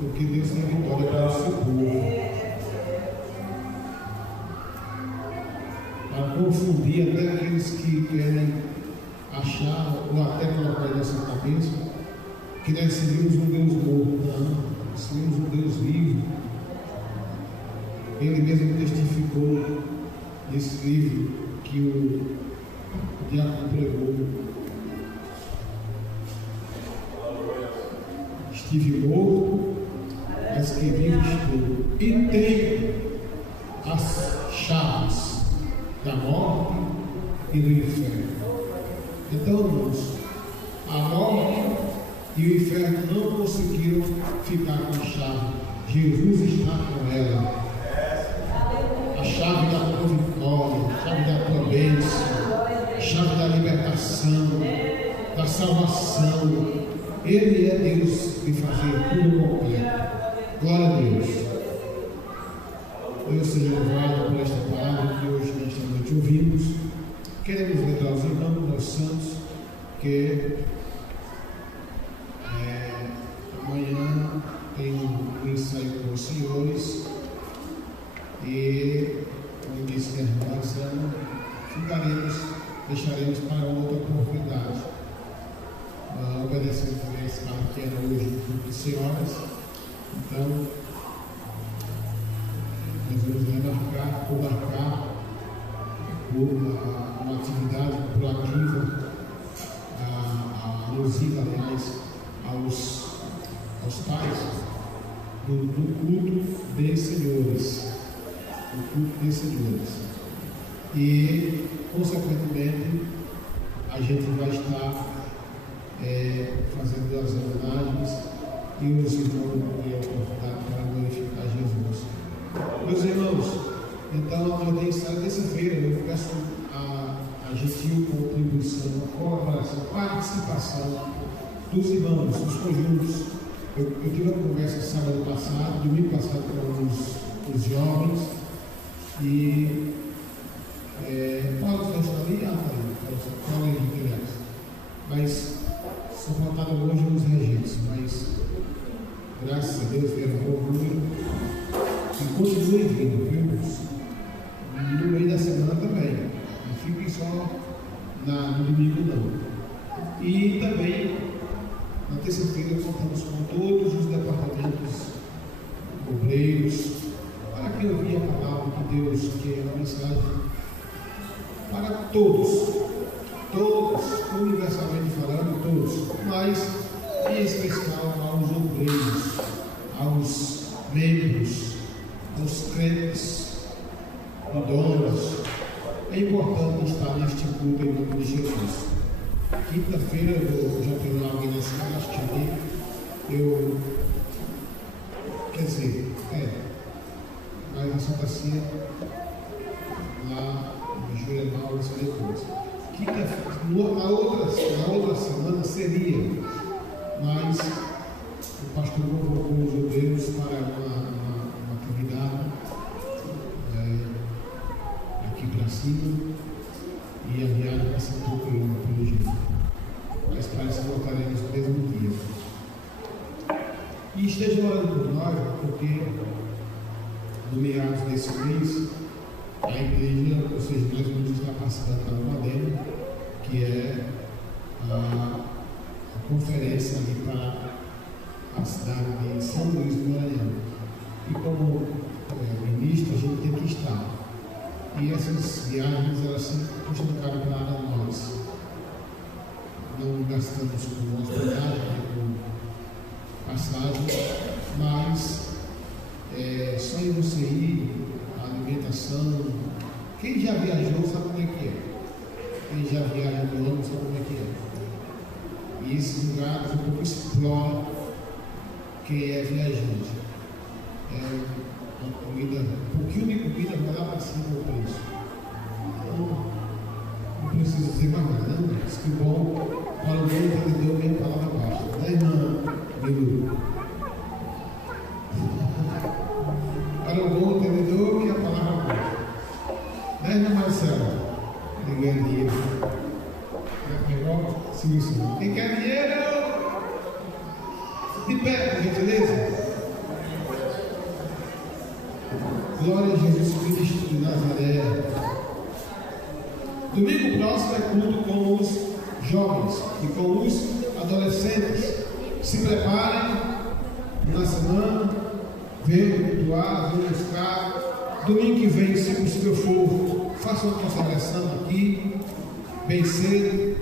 Porque Deus tem vitória para o seu povo. Para confundir até aqueles que querem achar ou até colocar em nossa cabeça que nós seguimos um Deus morto. Não, nós seguimos um Deus vivo. Ele mesmo testificou nesse livro que o diácono pregou. Estive morto, mas que vivo estou, e tenho as chaves da morte e do inferno. Então, irmãos, a morte e o inferno não conseguiram ficar com a chave. Jesus está com ela. A chave da tua vitória, a chave da tua bênção, a chave da libertação, da salvação. Ele é Deus que fazia tudo completo. Glória a Deus. Deus seja louvado por esta palavra que hoje nesta noite ouvimos. Queremos lembrar os irmãos, aos santos, que amanhã tem um ensaio com os senhores e, como disse a irmã, deixaremos para outra oportunidade. Obedecendo também a escala que era hoje no grupo de senhoras. Então, nós vamos remarcar por marcar, por uma atividade proativa, a Luzita, aliás, aos pais, no culto de senhores. No culto de senhores. E, consequentemente, a gente vai estar fazendo as homenagens e os irmãos vão ter a oportunidade para glorificar Jesus. Meus irmãos, então, amanhã, terça-feira, eu peço a gentil contribuição, a colaboração, a participação dos irmãos, dos conjuntos. Eu tive uma conversa sábado passado, domingo passado, com os jovens, e Paulo está ali, Paulo Henrique, aliás, mas só faltaram hoje os regentes, mas graças a Deus vieram um bom número e continuem vindo, viu? No meio da semana também, não fiquem só no domingo não. E também na terça-feira contamos com todos os departamentos obreiros para que ouvir a palavra de Deus, que é uma mensagem para todos, universalmente falando, todos, mas em especial aos obreiros, aos membros, aos crentes, donos. É importante estar neste culto em nome de Jesus. Quinta-feira eu já tenho alguém nessa caixa aqui. Mas a Santa Cia lá em Jurenal, isso depois. Na outra semana seria, mas o pastor convocou os obreiros para uma atividade aqui para cima e a viagem vai ser um pouco longa pelo jeito. Mas parece que voltaremos no mesmo dia. E esteja orando por nós, porque no meados desse mês, a igreja, ou seja, nós vamos estar participando da Madema, que é a conferência ali para a cidade de São Luís do Maranhão. E como ministro, a gente tem que estar. E essas viagens, elas sempre custam caro para nós. Não gastamos com hospedagem, com passagem, mas só em você ir, a alimentação. Quem já viajou sabe como é que é. Quem já viaja no ano sabe como é que é. E esses lugares um pouco explora quem é viajante. Uma comida, um pouquinho de comida vai lá para cima do preço. Então, não preciso dizer mais nada, não. Diz que bom, para o bom entendedor, vem a palavra baixa. Né, irmã Bilu? Para o bom entendedor, que a palavra baixa. Né, irmã Marcela? Quem quer dinheiro? Quem quer dinheiro? De pé, por gentileza. Glória a Jesus Cristo de Nazaré. Domingo próximo é culto com os jovens e com os adolescentes. Se preparem na semana, venham cultuar, venham buscar. Domingo que vem, se possível for, façam uma consagração aqui, bem cedo,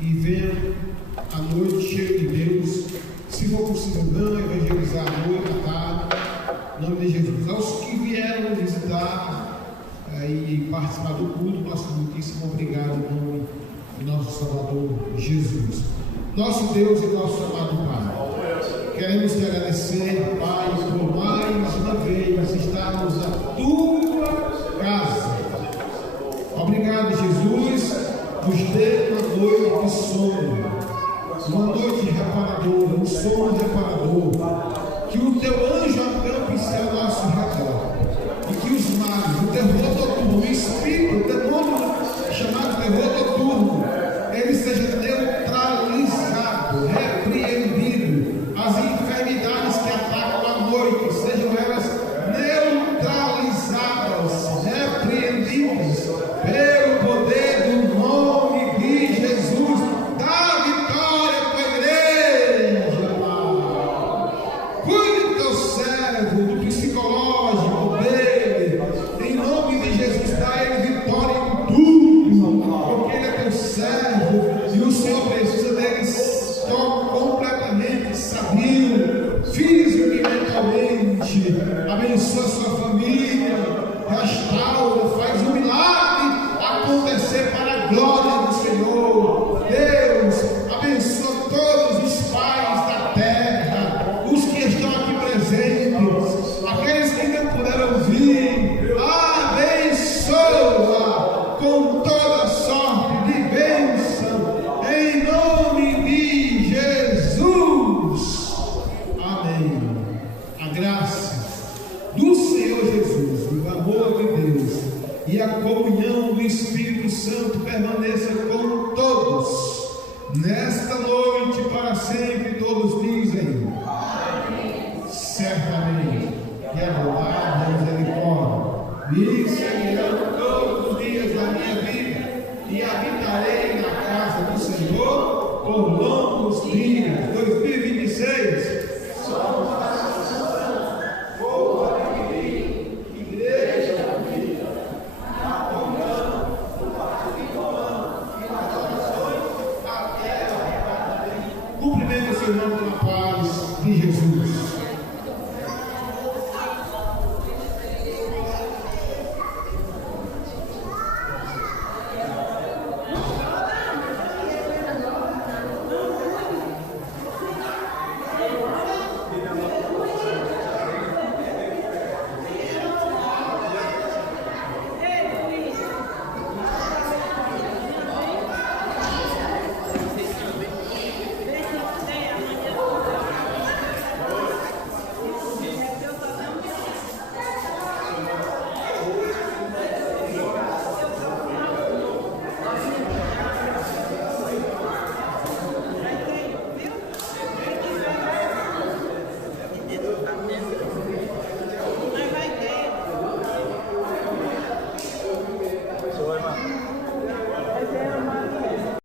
e venham à noite cheio de Deus. Se for possível, não evangelizar à noite, à tarde. Em nome de Jesus. Aos que vieram visitar e participar do culto, nosso muitíssimo obrigado em nome de nosso Salvador Jesus. Nosso Deus e nosso amado Pai, queremos te agradecer, Pai, por mais uma vez estarmos na tua casa. Obrigado, Jesus, nos dê uma noite de sono, uma noite reparadora, um sono reparador. Que o teu anjo acampe-se ao nosso redor e que os magos, o terror noturno, o espírito, o demônio chamado terror noturno, ele seja neutralizado, repreendido. As enfermidades que atacam à noite sejam elas neutralizadas, repreendidas pelo poder do nome de Jesus. Dá vitória para a igreja. Cuide do teu servo, do psicológico dele, em nome e o Senhor precisa deles completamente sadio, físico e mentalmente. Abençoa a sua família, restaura, faz um milagre acontecer para a glória do Senhor. Deus, abençoa todos os pais da terra, os que estão aqui presentes, aqueles que não puderam vir. Abençoa com toda sorte de bênção, em nome de Jesus. Amém. A graça do Senhor Jesus, o amor de Deus e a comunhão do Espírito Santo permaneça com todos nesta noite, para sempre. Todos dizem amém. Certamente, e a bondade e a misericórdia